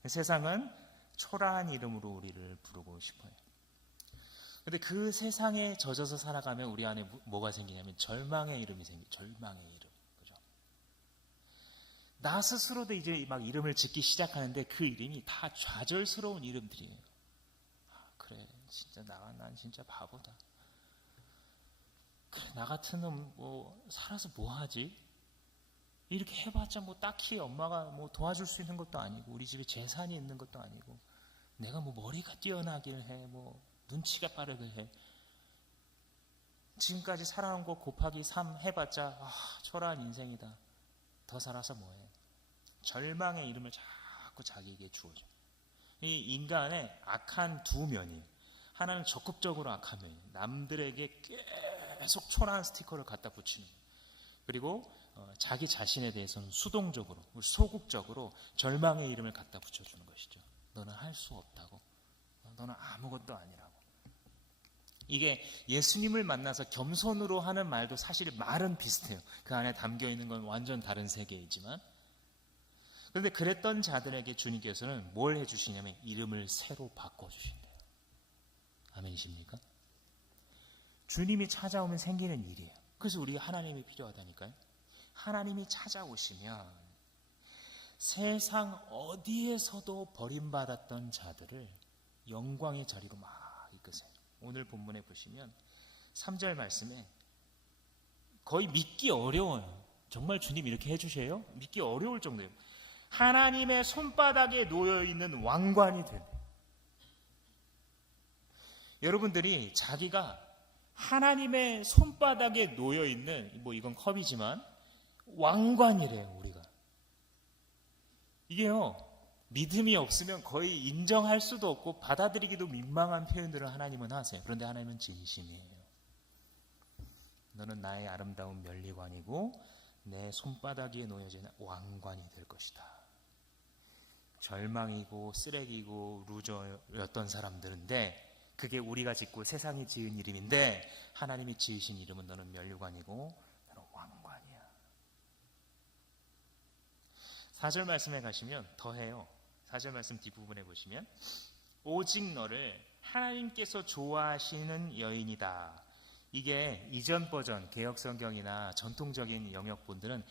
세상은 초라한 이름으로 우리를 부르고 싶어요. 그런데 그 세상에 젖어서 살아가면 우리 안에 뭐가 생기냐면 절망의 이름이 생겨요. 절망의 이름. 그죠? 나 스스로도 이제 막 이름을 짓기 시작하는데 그 이름이 다 좌절스러운 이름들이에요. 그래, 진짜 난 진짜 바보다. 그래, 나 같은 놈 뭐 살아서 뭐 하지? 이렇게 해봤자 뭐 딱히 엄마가 뭐 도와줄 수 있는 것도 아니고 우리 집에 재산이 있는 것도 아니고 내가 뭐 머리가 뛰어나길 해, 뭐 눈치가 빠르길 해. 지금까지 살아온 거 곱하기 3 해봤자 초라한 인생이다. 더 살아서 뭐해? 절망의 이름을 자꾸 자기에게 주어줘. 이 인간의 악한 두 면이 하나는 적극적으로 악한 면이 남들에게 계속 초라한 스티커를 갖다 붙이는 거예요. 그리고 자기 자신에 대해서는 수동적으로 소극적으로 절망의 이름을 갖다 붙여주는 것이죠. 너는 할 수 없다고. 너는 아무것도 아니라고. 이게 예수님을 만나서 겸손으로 하는 말도 사실 말은 비슷해요. 그 안에 담겨있는 건 완전 다른 세계이지만 그런데 그랬던 자들에게 주님께서는 뭘 해주시냐면 이름을 새로 바꿔주신대요. 아멘이십니까? 주님이 찾아오면 생기는 일이에요. 그래서 우리가 하나님이 필요하다니까요. 하나님이 찾아오시면 세상 어디에서도 버림받았던 자들을 영광의 자리로 막 이끄세요. 오늘 본문에 보시면 3절 말씀에 거의 믿기 어려워요. 정말 주님 이렇게 해주세요? 믿기 어려울 정도예요. 하나님의 손바닥에 놓여있는 왕관이 되네. 여러분들이 자기가 하나님의 손바닥에 놓여있는, 이건 컵이지만 왕관이래요. 우리가 이게요, 믿음이 없으면 거의 인정할 수도 없고 받아들이기도 민망한 표현들을 하나님은 하세요. 그런데 하나님은 진심이에요. 너는 나의 아름다운 면류관이고 내 손바닥에 놓여지는 왕관이 될 것이다. 절망이고 쓰레기고 루저였던 사람들인데 그게 우리가 짓고 세상이 지은 이름인데 하나님이 지으신 이름은 너는 면류관이고 너는 왕관이야. 4절 말씀에 가시면 더해요. 4절 말씀 뒷부분에 보시면 오직 너를 하나님께서 좋아하시는 여인이다. 이게 이전 버전 개역성경이나 전통적인 영역본들은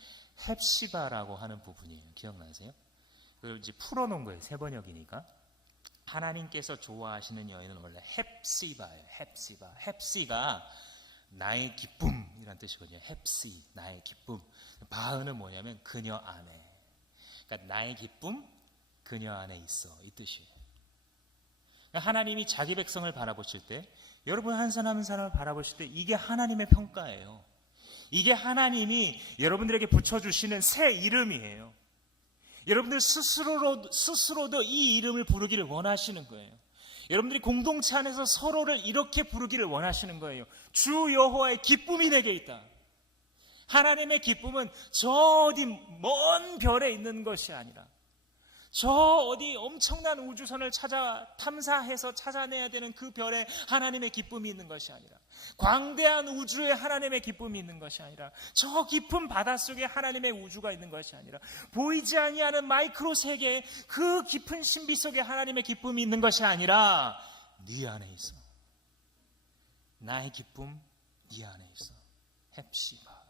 헵시바라고 하는 부분이에요. 기억나세요? 그걸 이제 풀어놓은 거예요. 새 번역이니까. 하나님께서 좋아하시는 여인은 원래 헵시바예요. 헵시바. 헵시가 나의 기쁨이란 뜻이거든요. 헵시, 나의 기쁨. 바흐는 뭐냐면 그녀 안에. 그러니까 나의 기쁨, 그녀 안에 있어. 이 뜻이에요. 그러니까 하나님이 자기 백성을 바라보실 때, 여러분 한 사람 한 사람을 바라보실 때 이게 하나님의 평가예요. 이게 하나님이 여러분들에게 붙여주시는 새 이름이에요. 여러분들 스스로도 이 이름을 부르기를 원하시는 거예요. 여러분들이 공동체 안에서 서로를 이렇게 부르기를 원하시는 거예요. 주 여호와의 기쁨이 내게 있다. 하나님의 기쁨은 저 어디 먼 별에 있는 것이 아니라 저 어디 엄청난 우주선을 탐사해서 찾아내야 되는 그 별에 하나님의 기쁨이 있는 것이 아니라 광대한 우주에 하나님의 기쁨이 있는 것이 아니라 저 깊은 바닷속에 하나님의 우주가 있는 것이 아니라 보이지 아니하는 마이크로 세계에 그 깊은 신비 속에 하나님의 기쁨이 있는 것이 아니라 네 안에 있어. 나의 기쁨 네 안에 있어. 헵시바.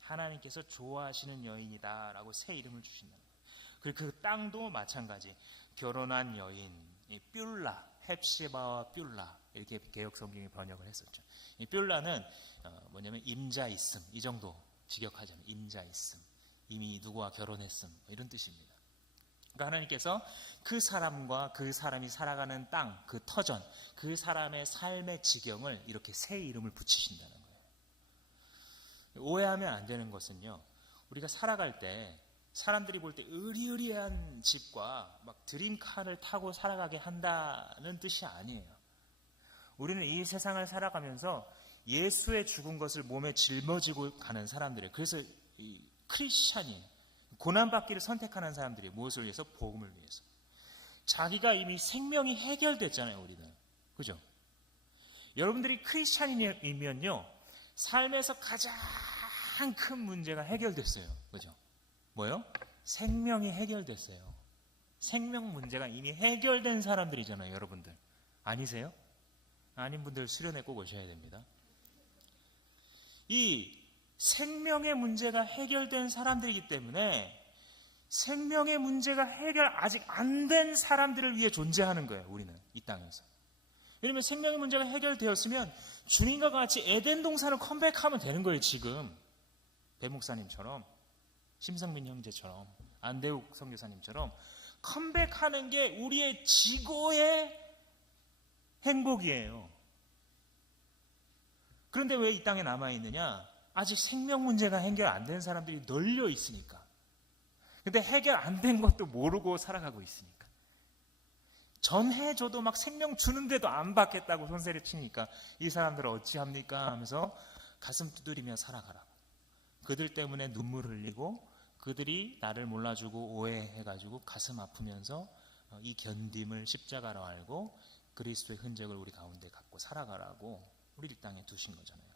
하나님께서 좋아하시는 여인이다 라고 새 이름을 주신다는 거예요. 그리고 그 땅도 마찬가지. 결혼한 여인, 뷸라, 헵시바와 뷸라 이렇게 개역성경이 번역을 했었죠. 이 뷸라는 뭐냐면 임자 있음, 이 정도 직역하자면 임자 있음, 이미 누구와 결혼했음 이런 뜻입니다. 그러니까 하나님께서 그 사람과 그 사람이 살아가는 땅, 그 터전, 그 사람의 삶의 지경을 이렇게 새 이름을 붙이신다는 거예요. 오해하면 안 되는 것은요, 우리가 살아갈 때 사람들이 볼 때 으리으리한 집과 막 드림카를 타고 살아가게 한다는 뜻이 아니에요. 우리는 이 세상을 살아가면서 예수의 죽은 것을 몸에 짊어지고 가는 사람들이에요. 그래서 이 크리스찬이 고난받기를 선택하는 사람들이 무엇을 위해서? 복음을 위해서. 자기가 이미 생명이 해결됐잖아요, 우리는. 그죠? 여러분들이 크리스찬이면요, 삶에서 가장 큰 문제가 해결됐어요. 그죠? 뭐요? 생명이 해결됐어요. 생명 문제가 이미 해결된 사람들이잖아요, 여러분들. 아니세요? 아닌 분들 수련회 꼭 오셔야 됩니다. 이 생명의 문제가 해결된 사람들이기 때문에 생명의 문제가 해결 아직 안 된 사람들을 위해 존재하는 거예요, 우리는 이 땅에서. 왜냐하면 생명의 문제가 해결되었으면 주님과 같이 에덴 동산을 컴백하면 되는 거예요. 지금 배 목사님처럼, 심성민 형제처럼, 안대욱 선교사님처럼 컴백하는 게 우리의 지고의 행복이에요. 그런데 왜 이 땅에 남아있느냐? 아직 생명 문제가 해결 안 된 사람들이 널려 있으니까. 근데 해결 안 된 것도 모르고 살아가고 있으니까. 전해줘도 막 생명 주는데도 안 받겠다고 손세를 치니까 이 사람들은 어찌합니까? 하면서 가슴 두드리며 살아가라고. 그들 때문에 눈물 흘리고 그들이 나를 몰라주고 오해해가지고 가슴 아프면서 이 견딤을 십자가로 알고 그리스도의 흔적을 우리 가운데 갖고 살아가라고 우리 이 땅에 두신 거잖아요.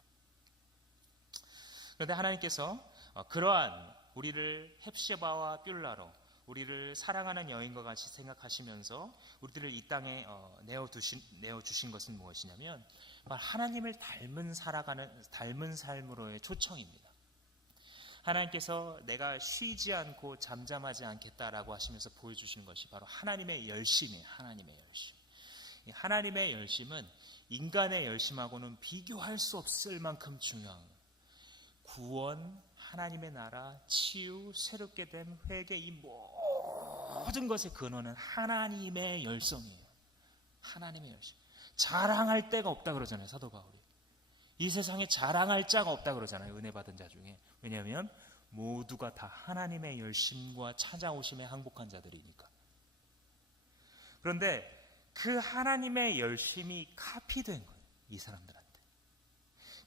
그런데 하나님께서 그러한 우리를 헵시바와 뷸라로 우리를 사랑하는 여인과 같이 생각하시면서 우리들을 이 땅에 내어주신 것은 무엇이냐면 하나님을 닮은 삶으로의 초청입니다. 하나님께서 내가 쉬지 않고 잠잠하지 않겠다라고 하시면서 보여주시는 것이 바로 하나님의 열심이에요. 하나님의 열심. 하나님의 열심은 인간의 열심하고는 비교할 수 없을 만큼 중요한 거예요. 구원, 하나님의 나라, 치유, 새롭게 된 회개, 이 모든 것의 근원은 하나님의 열성이에요. 하나님의 열심. 자랑할 데가 없다 그러잖아요, 사도 바울이. 이 세상에 자랑할 자가 없다 그러잖아요, 은혜 받은 자 중에. 왜냐하면 모두가 다 하나님의 열심과 찾아오심에 항복한 자들이니까. 그런데 그 하나님의 열심이 카피된 거예요, 이 사람들한테.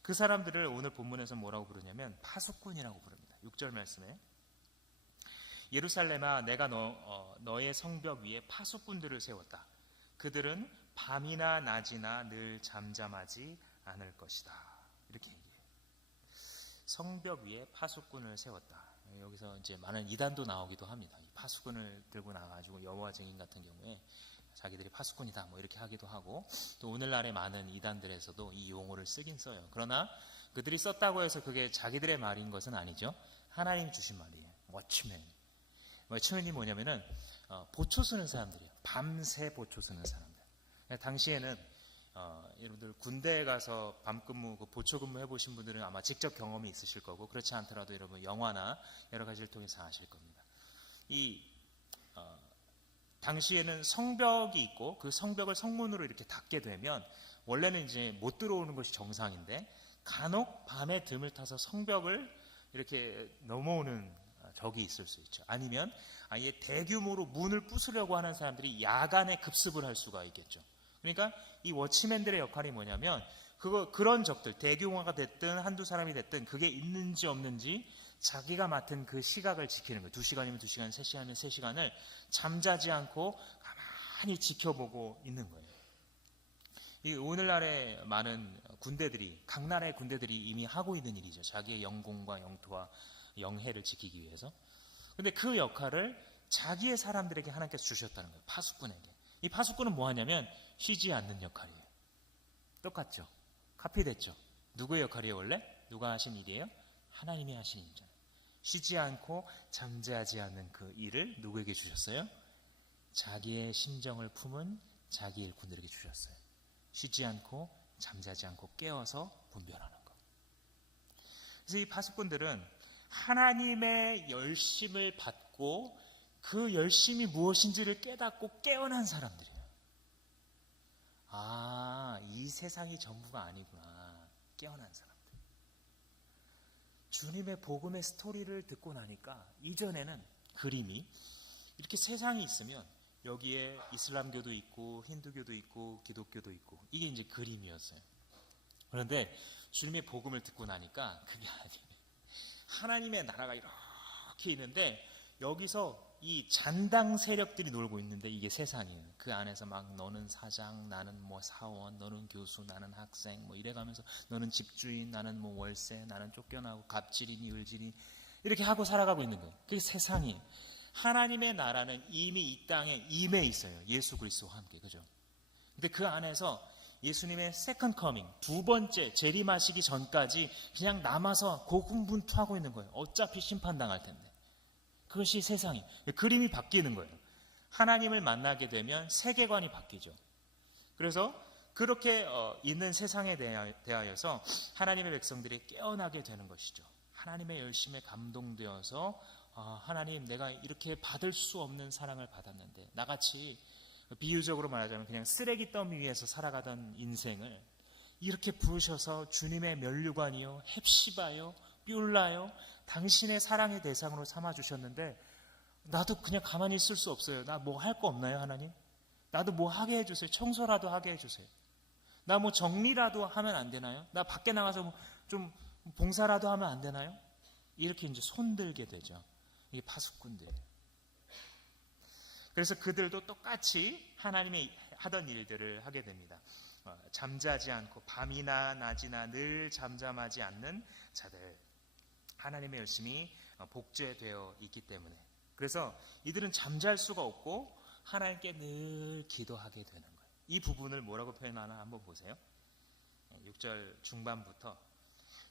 그 사람들을 오늘 본문에서 뭐라고 부르냐면 파수꾼이라고 부릅니다. 6절 말씀에 예루살렘아 내가 너의 성벽 위에 파수꾼들을 세웠다. 그들은 밤이나 낮이나 늘 잠잠하지 않을 것이다. 이렇게 얘기해요. 성벽 위에 파수꾼을 세웠다. 여기서 이제 많은 이단도 나오기도 합니다. 이 파수꾼을 들고 나가지고 여호와 증인 같은 경우에 자기들이 파수꾼이다 뭐 이렇게 하기도 하고, 또 오늘날의 많은 이단들에서도 이 용어를 쓰긴 써요. 그러나 그들이 썼다고 해서 그게 자기들의 말인 것은 아니죠. 하나님 주신 말이에요. 워치맨이 뭐냐면은 보초 쓰는 사람들이에요. 밤새 보초 쓰는 사람들. 당시에는 여러분들 군대에 가서 밤근무, 보초 근무 해보신 분들은 아마 직접 경험이 있으실 거고, 그렇지 않더라도 여러분 영화나 여러 가지를 통해서 아실 겁니다. 당시에는 성벽이 있고 그 성벽을 성문으로 이렇게 닫게 되면 원래는 이제 못 들어오는 것이 정상인데, 간혹 밤에 틈을 타서 성벽을 이렇게 넘어오는 적이 있을 수 있죠. 아니면 아예 대규모로 문을 부수려고 하는 사람들이 야간에 급습을 할 수가 있겠죠. 그러니까 이 워치맨들의 역할이 뭐냐면 그런 적들, 대규모가 됐든 한두 사람이 됐든 그게 있는지 없는지 자기가 맡은 그 시각을 지키는 거예요. 2시간이면 2시간, 3시간이면 3시간을 잠자지 않고 가만히 지켜보고 있는 거예요. 이 오늘날의 많은 군대들이, 각 나라의 군대들이 이미 하고 있는 일이죠. 자기의 영공과 영토와 영해를 지키기 위해서. 근데 그 역할을 자기의 사람들에게 하나님께서 주셨다는 거예요. 파수꾼에게. 이 파수꾼은 뭐 하냐면 쉬지 않는 역할이에요. 똑같죠? 카피됐죠? 누구의 역할이에요 원래? 누가 하신 일이에요? 하나님이 하신 일이잖아요. 쉬지 않고 잠재하지 않는 그 일을 누구에게 주셨어요? 자기의 심정을 품은 자기 일꾼들에게 주셨어요. 쉬지 않고 잠자지 않고 깨어서 분별하는 것. 그래서 이 파수꾼들은 하나님의 열심을 받고 그 열심이 무엇인지를 깨닫고 깨어난 사람들이에요. 이 세상이 전부가 아니구나. 깨어난 사람들. 주님의 복음의 스토리를 듣고 나니까 이전에는 그림이 이렇게 세상이 있으면 여기에 이슬람교도 있고 힌두교도 있고 기독교도 있고 이게 이제 그림이었어요. 그런데 주님의 복음을 듣고 나니까 그게 아니에요. 하나님의 나라가 이렇게 있는데 여기서 이 잔당 세력들이 놀고 있는데 이게 세상이에요. 그 안에서 막 너는 사장, 나는 뭐 사원, 너는 교수, 나는 학생 뭐 이래가면서 너는 집주인, 나는 뭐 월세, 나는 쫓겨나고 갑질이니 을질이니 이렇게 하고 살아가고 있는 거예요. 그게 세상이에요. 하나님의 나라는 이미 이 땅에 임해 있어요. 예수 그리스도와 함께. 그죠? 근데 그 안에서 예수님의 세컨드 커밍, 두 번째 재림하시기 전까지 그냥 남아서 고군분투하고 있는 거예요. 어차피 심판당할 텐데. 그것이 세상이. 그림이 바뀌는 거예요. 하나님을 만나게 되면 세계관이 바뀌죠. 그래서 그렇게 있는 세상에 대하여서 하나님의 백성들이 깨어나게 되는 것이죠. 하나님의 열심에 감동되어서 하나님 내가 이렇게 받을 수 없는 사랑을 받았는데 나같이 비유적으로 말하자면 그냥 쓰레기 더미 위에서 살아가던 인생을 이렇게 부르셔서 주님의 면류관이요 헵시바요 뷸라요 당신의 사랑의 대상으로 삼아주셨는데 나도 그냥 가만히 있을 수 없어요. 나 뭐 할 거 없나요 하나님? 나도 뭐 하게 해주세요. 청소라도 하게 해주세요. 나 뭐 정리라도 하면 안 되나요? 나 밖에 나가서 좀 봉사라도 하면 안 되나요? 이렇게 이제 손들게 되죠. 이게 파수꾼들이에요. 그래서 그들도 똑같이 하나님이 하던 일들을 하게 됩니다. 잠자지 않고 밤이나 낮이나 늘 잠잠하지 않는 자들. 하나님의 열심이 복제되어 있기 때문에. 그래서 이들은 잠잘 수가 없고 하나님께 늘 기도하게 되는 거예요. 이 부분을 뭐라고 표현하나 한번 보세요. 6절 중반부터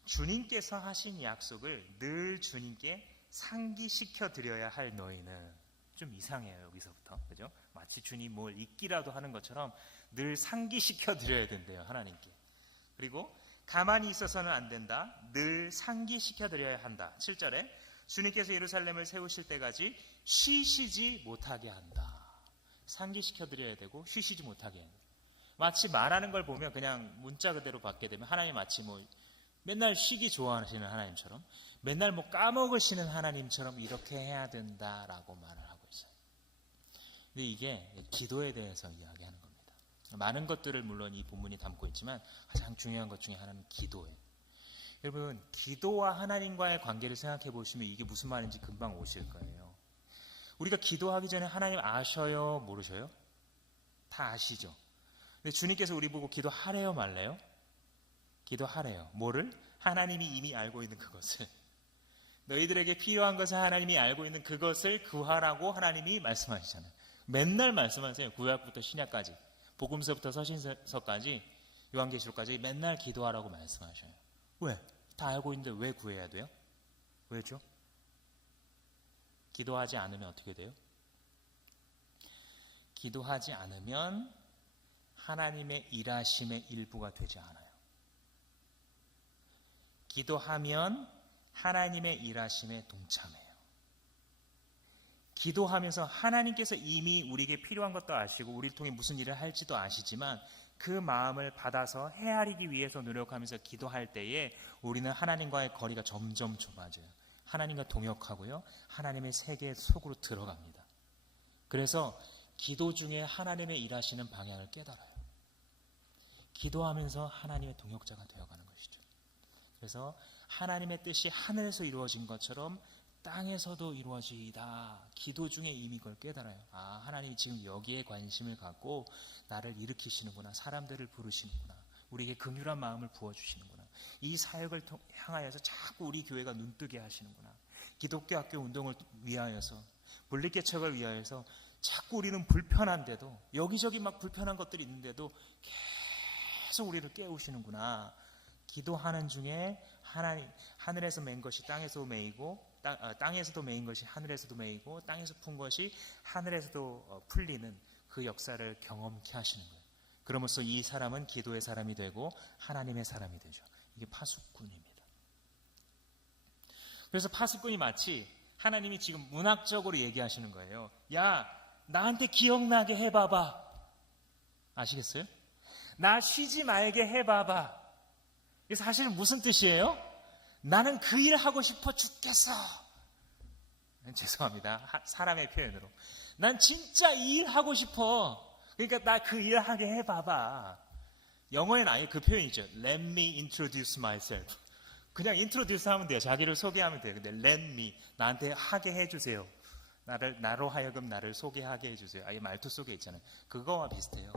주님께서 하신 약속을 늘 주님께 상기시켜 드려야 할 너희는, 좀 이상해요. 여기서부터, 그죠? 마치 주님 뭘 잊기라도 하는 것처럼 늘 상기시켜 드려야 된대요, 하나님께. 그리고 가만히 있어서는 안 된다. 늘 상기시켜 드려야 한다. 7절에 주님께서 예루살렘을 세우실 때까지 쉬시지 못하게 한다. 상기시켜 드려야 되고 쉬시지 못하게 한다. 마치 말하는 걸 보면 그냥 문자 그대로 받게 되면 하나님 마치 뭐 맨날 쉬기 좋아하시는 하나님처럼, 맨날 뭐 까먹으시는 하나님처럼 이렇게 해야 된다라고 말을 하고 있어요. 근데 이게 기도에 대해서 이야기하는 겁니다. 많은 것들을 물론 이 본문이 담고 있지만 가장 중요한 것 중에 하나는 기도예요. 여러분, 기도와 하나님과의 관계를 생각해 보시면 이게 무슨 말인지 금방 오실 거예요. 우리가 기도하기 전에 하나님 아셔요, 모르셔요? 다 아시죠? 근데 주님께서 우리 보고 기도하래요, 말래요? 기도하래요. 뭐를? 하나님이 이미 알고 있는 그것을. 너희들에게 필요한 것을 하나님이 알고 있는 그것을 구하라고 하나님이 말씀하시잖아요. 맨날 말씀하세요. 구약부터 신약까지, 복음서부터 서신서까지, 요한계시록까지 맨날 기도하라고 말씀하셔요. 왜? 다 알고 있는데 왜 구해야 돼요? 왜죠? 기도하지 않으면 어떻게 돼요? 기도하지 않으면 하나님의 일하심의 일부가 되지 않아요. 기도하면 하나님의 일하심에 동참해요. 기도하면서 하나님께서 이미 우리에게 필요한 것도 아시고 우리를 통해 무슨 일을 할지도 아시지만 그 마음을 받아서 헤아리기 위해서 노력하면서 기도할 때에 우리는 하나님과의 거리가 점점 좁아져요. 하나님과 동역하고요, 하나님의 세계 속으로 들어갑니다. 그래서 기도 중에 하나님의 일하시는 방향을 깨달아요. 기도하면서 하나님의 동역자가 되어가는 것이죠. 그래서 하나님의 뜻이 하늘에서 이루어진 것처럼 땅에서도 이루어지이다. 기도 중에 이미 그걸 깨달아요. 아, 하나님이 지금 여기에 관심을 갖고 나를 일으키시는구나. 사람들을 부르시는구나. 우리에게 긍휼한 마음을 부어주시는구나. 이 사역을 향하여서 자꾸 우리 교회가 눈뜨게 하시는구나. 기독교 학교 운동을 위하여서, 분리개척을 위하여서 자꾸 우리는 불편한데도, 여기저기 막 불편한 것들이 있는데도 계속 우리를 깨우시는구나. 기도하는 중에 하나님, 하늘에서 맨 것이 땅에서 메이고, 땅에서도 메인 것이 하늘에서도 메이고, 땅에서 푼 것이 하늘에서도 풀리는 그 역사를 경험케 하시는 거예요. 그러면서 이 사람은 기도의 사람이 되고 하나님의 사람이 되죠. 이게 파수꾼입니다. 그래서 파수꾼이 마치 하나님이 지금 문학적으로 얘기하시는 거예요. 야, 나한테 기억나게 해봐봐. 아시겠어요? 나 쉬지 말게 해봐봐. 이게 사실은 무슨 뜻이에요? 나는 그 일 하고 싶어 죽겠어. 죄송합니다. 사람의 표현으로. 난 진짜 이 일 하고 싶어. 그러니까 나 그 일 하게 해봐봐. 영어에는 아예 그 표현이죠. Let me introduce myself. 그냥 introduce 하면 돼요. 자기를 소개하면 돼요. 근데 let me, 나한테 하게 해주세요. 나로 하여금 나를 소개하게 해주세요. 아예 말투 속에 있잖아요. 그거와 비슷해요.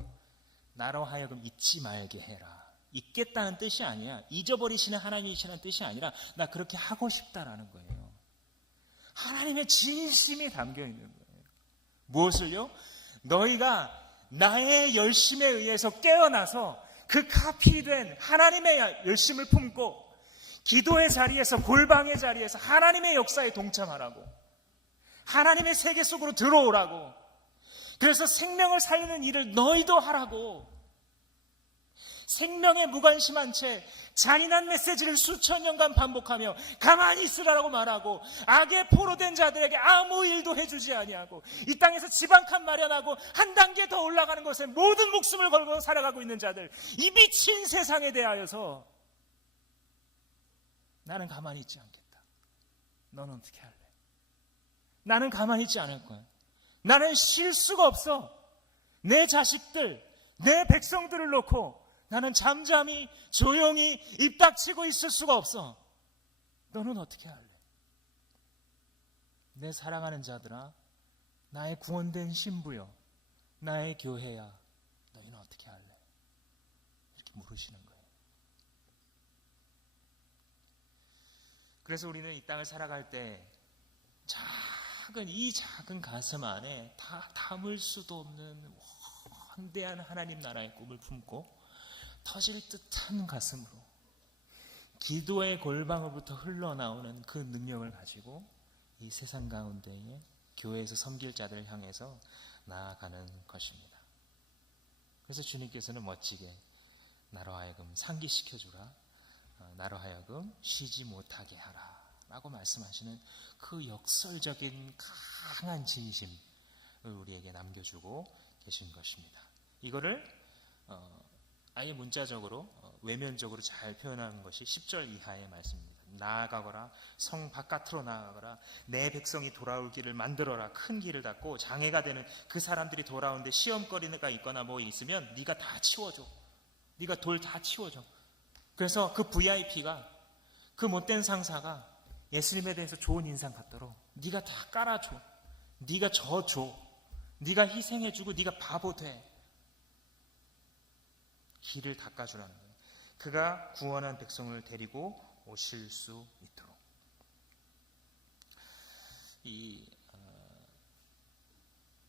나로 하여금 잊지 말게 해라. 잊겠다는 뜻이 아니야. 잊어버리시는 하나님이시라는 뜻이 아니라 나 그렇게 하고 싶다라는 거예요. 하나님의 진심이 담겨 있는 거예요. 무엇을요? 너희가 나의 열심에 의해서 깨어나서 그 카피된 하나님의 열심을 품고 기도의 자리에서, 골방의 자리에서 하나님의 역사에 동참하라고, 하나님의 세계 속으로 들어오라고, 그래서 생명을 살리는 일을 너희도 하라고. 생명에 무관심한 채 잔인한 메시지를 수천 년간 반복하며 가만히 있으라고 말하고 악에 포로된 자들에게 아무 일도 해주지 아니하고 이 땅에서 집 한 칸 마련하고 한 단계 더 올라가는 것에 모든 목숨을 걸고 살아가고 있는 자들, 이 미친 세상에 대하여서 나는 가만히 있지 않겠다. 너는 어떻게 할래? 나는 가만히 있지 않을 거야. 나는 쉴 수가 없어. 내 자식들, 내 백성들을 놓고 나는 잠잠히 조용히 입 닥치고 있을 수가 없어. 너는 어떻게 할래? 내 사랑하는 자들아, 나의 구원된 신부여, 나의 교회야, 너희는 어떻게 할래? 이렇게 물으시는 거예요. 그래서 우리는 이 땅을 살아갈 때 이 작은 가슴 안에 다 담을 수도 없는 원대한 하나님 나라의 꿈을 품고 터질 듯한 가슴으로 기도의 골방으로부터 흘러나오는 그 능력을 가지고 이 세상 가운데에 교회에서 섬길 자들을 향해서 나아가는 것입니다. 그래서 주님께서는 멋지게 나로 하여금 상기시켜주라, 나로 하여금 쉬지 못하게 하라 라고 말씀하시는 그 역설적인 강한 진심을 우리에게 남겨주고 계신 것입니다. 이거를 아예 문자적으로 외면적으로 잘 표현한 것이 10절 이하의 말씀입니다. 나아가거라, 성 바깥으로 나아가거라, 내 백성이 돌아올 길을 만들어라. 큰 길을 닫고 장애가 되는 그 사람들이 돌아오는데 시험거리가 있거나 뭐 있으면 네가 다 치워줘. 네가 돌 다 치워줘. 그래서 그 VIP가, 그 못된 상사가 예수님에 대해서 좋은 인상 갖도록 네가 다 깔아줘. 네가 져줘. 네가 희생해주고 네가 바보 돼. 길을 닦아주라는 거예요. 그가 구원한 백성을 데리고 오실 수 있도록.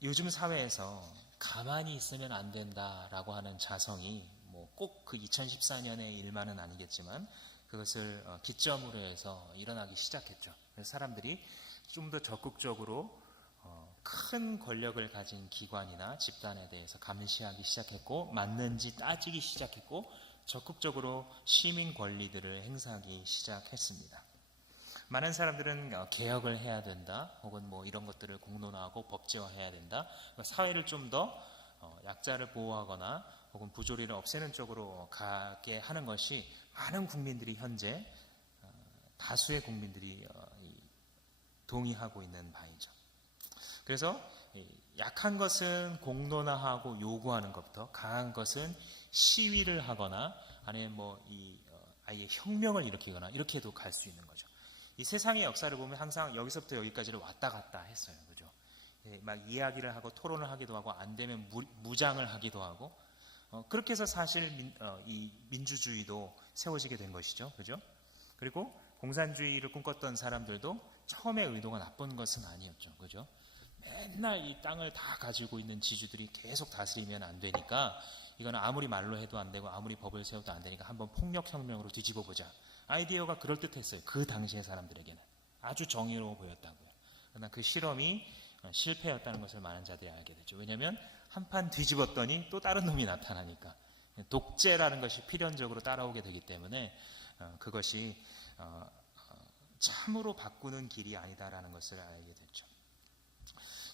요즘 사회에서 가만히 있으면 안 된다라고 하는 자성이 뭐 꼭 그 2014년의 일만은 아니겠지만 그것을 기점으로 해서 일어나기 시작했죠. 그래서 사람들이 좀 더 적극적으로 큰 권력을 가진 기관이나 집단에 대해서 감시하기 시작했고, 맞는지 따지기 시작했고, 적극적으로 시민 권리들을 행사하기 시작했습니다. 많은 사람들은 개혁을 해야 된다, 혹은 뭐 이런 것들을 공론화하고 법제화해야 된다, 사회를 좀 더 약자를 보호하거나 혹은 부조리를 없애는 쪽으로 가게 하는 것이 많은 국민들이 현재 다수의 국민들이 동의하고 있는 바이죠. 그래서 약한 것은 공론화하고 요구하는 것부터 강한 것은 시위를 하거나 아니면 뭐 아예 혁명을 일으키거나 이렇게도 갈 수 있는 거죠. 이 세상의 역사를 보면 항상 여기서부터 여기까지를 왔다 갔다 했어요. 그죠? 막 이야기를 하고 토론을 하기도 하고 안 되면 무장을 하기도 하고 그렇게 해서 사실 이 민주주의도 세워지게 된 것이죠. 그죠? 그리고 공산주의를 꿈꿨던 사람들도 처음에 의도가 나쁜 것은 아니었죠. 그죠? 맨날 이 땅을 다 가지고 있는 지주들이 계속 다스리면 안 되니까 이거는 아무리 말로 해도 안 되고 아무리 법을 세워도 안 되니까 한번 폭력혁명으로 뒤집어 보자. 아이디어가 그럴듯했어요. 그 당시의 사람들에게는. 아주 정의로워 보였다고요. 그러나 그 실험이 실패였다는 것을 많은 자들이 알게 됐죠. 왜냐하면 한판 뒤집었더니 또 다른 놈이 나타나니까. 독재라는 것이 필연적으로 따라오게 되기 때문에 그것이 참으로 바꾸는 길이 아니다라는 것을 알게 됐죠.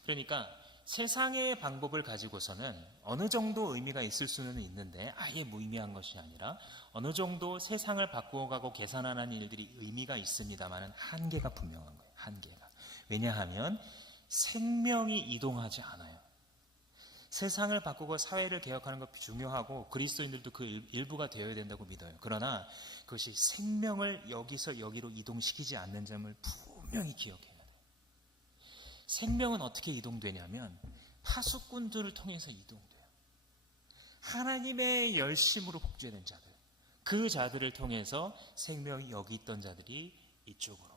그러니까 세상의 방법을 가지고서는 어느 정도 의미가 있을 수는 있는데 아예 무의미한 것이 아니라 어느 정도 세상을 바꾸어가고 개선하는 일들이 의미가 있습니다만 한계가 분명한 거예요. 한계가. 왜냐하면 생명이 이동하지 않아요. 세상을 바꾸고 사회를 개혁하는 것 중요하고 그리스도인들도 그 일부가 되어야 된다고 믿어요. 그러나 그것이 생명을 여기서 여기로 이동시키지 않는 점을 분명히 기억해요. 생명은 어떻게 이동되냐면 파수꾼들을 통해서 이동돼요. 하나님의 열심으로 복제된 자들, 그 자들을 통해서 생명이 여기 있던 자들이 이쪽으로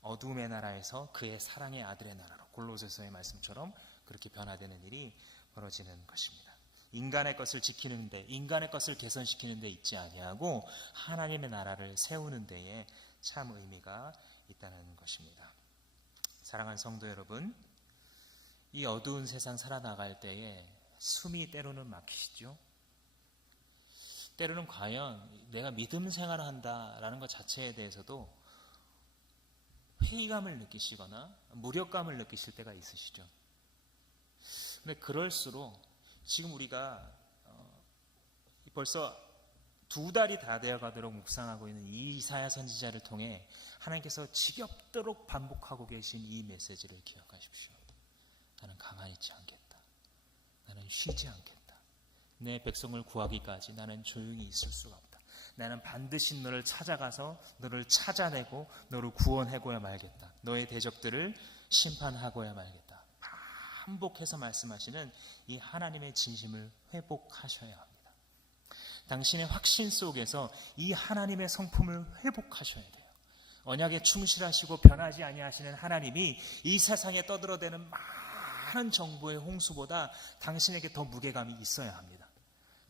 어둠의 나라에서 그의 사랑의 아들의 나라로 골로새서의 말씀처럼 그렇게 변화되는 일이 벌어지는 것입니다. 인간의 것을 지키는데, 인간의 것을 개선시키는 데 있지 아니하고 하나님의 나라를 세우는 데에 참 의미가 있다는 것입니다. 사랑하는 성도 여러분, 이 어두운 세상 살아나갈 때에 숨이 때로는 막히시죠? 때로는 과연 내가 믿음 생활을 한다라는 것 자체에 대해서도 회의감을 느끼시거나 무력감을 느끼실 때가 있으시죠? 근데 그럴수록 지금 우리가 벌써 2달이 다 되어가도록 묵상하고 있는 이 이사야 선지자를 통해 하나님께서 지겹도록 반복하고 계신 이 메시지를 기억하십시오. 나는 가만히 있지 않겠다. 나는 쉬지 않겠다. 내 백성을 구하기까지 나는 조용히 있을 수가 없다. 나는 반드시 너를 찾아가서 너를 찾아내고 너를 구원하고야 말겠다. 너의 대적들을 심판하고야 말겠다. 반복해서 말씀하시는 이 하나님의 진심을 회복하셔야 합니다. 당신의 확신 속에서 이 하나님의 성품을 회복하셔야 돼요. 언약에 충실하시고 변하지 아니하시는 하나님이 이 세상에 떠들어대는 많은 정보의 홍수보다 당신에게 더 무게감이 있어야 합니다.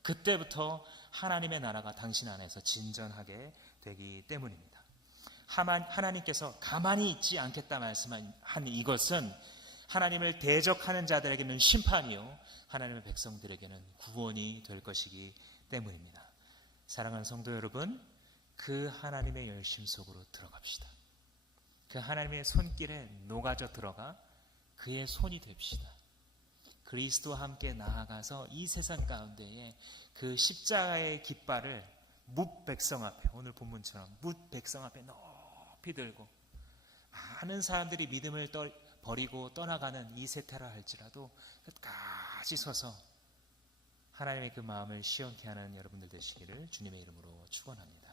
그때부터 하나님의 나라가 당신 안에서 진전하게 되기 때문입니다. 하나님께서 가만히 있지 않겠다 말씀한 이것은 하나님을 대적하는 자들에게는 심판이요, 하나님의 백성들에게는 구원이 될 것이기 때문입니다. 사랑하는 성도 여러분, 그 하나님의 열심 속으로 들어갑시다. 그 하나님의 손길에 녹아져 들어가 그의 손이 됩시다. 그리스도와 함께 나아가서 이 세상 가운데에 그 십자가의 깃발을 뭇 백성 앞에, 오늘 본문처럼 뭇 백성 앞에 높이 들고 많은 사람들이 믿음을 버리고 떠나가는 이 세태라 할지라도 끝까지 서서 하나님의 그 마음을 시원케 하는 여러분들 되시기를 주님의 이름으로 축원합니다.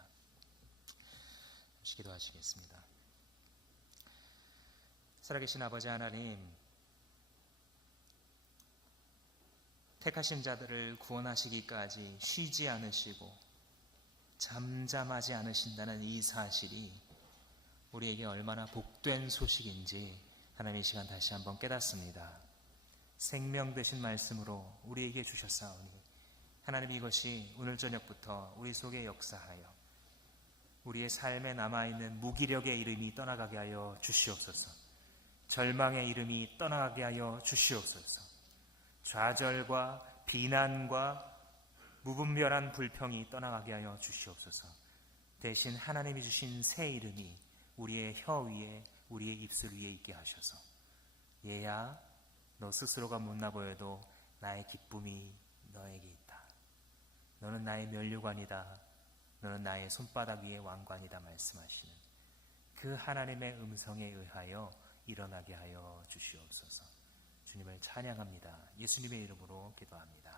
기도하시겠습니다. 살아계신 아버지 하나님, 택하신 자들을 구원하시기까지 쉬지 않으시고 잠잠하지 않으신다는 이 사실이 우리에게 얼마나 복된 소식인지 하나님의 시간 다시 한번 깨닫습니다. 생명 되신 말씀으로 우리에게 주셨사오니 하나님, 이것이 오늘 저녁부터 우리 속에 역사하여 우리의 삶에 남아있는 무기력의 이름이 떠나가게 하여 주시옵소서. 절망의 이름이 떠나가게 하여 주시옵소서. 좌절과 비난과 무분별한 불평이 떠나가게 하여 주시옵소서. 대신 하나님이 주신 새 이름이 우리의 혀 위에, 우리의 입술 위에 있게 하셔서, 얘야, 너 스스로가 못나 보여도 나의 기쁨이 너에게 있다. 너는 나의 면류관이다. 너는 나의 손바닥 위의 왕관이다 말씀하시는 그 하나님의 음성에 의하여 일어나게 하여 주시옵소서. 주님을 찬양합니다. 예수님의 이름으로 기도합니다.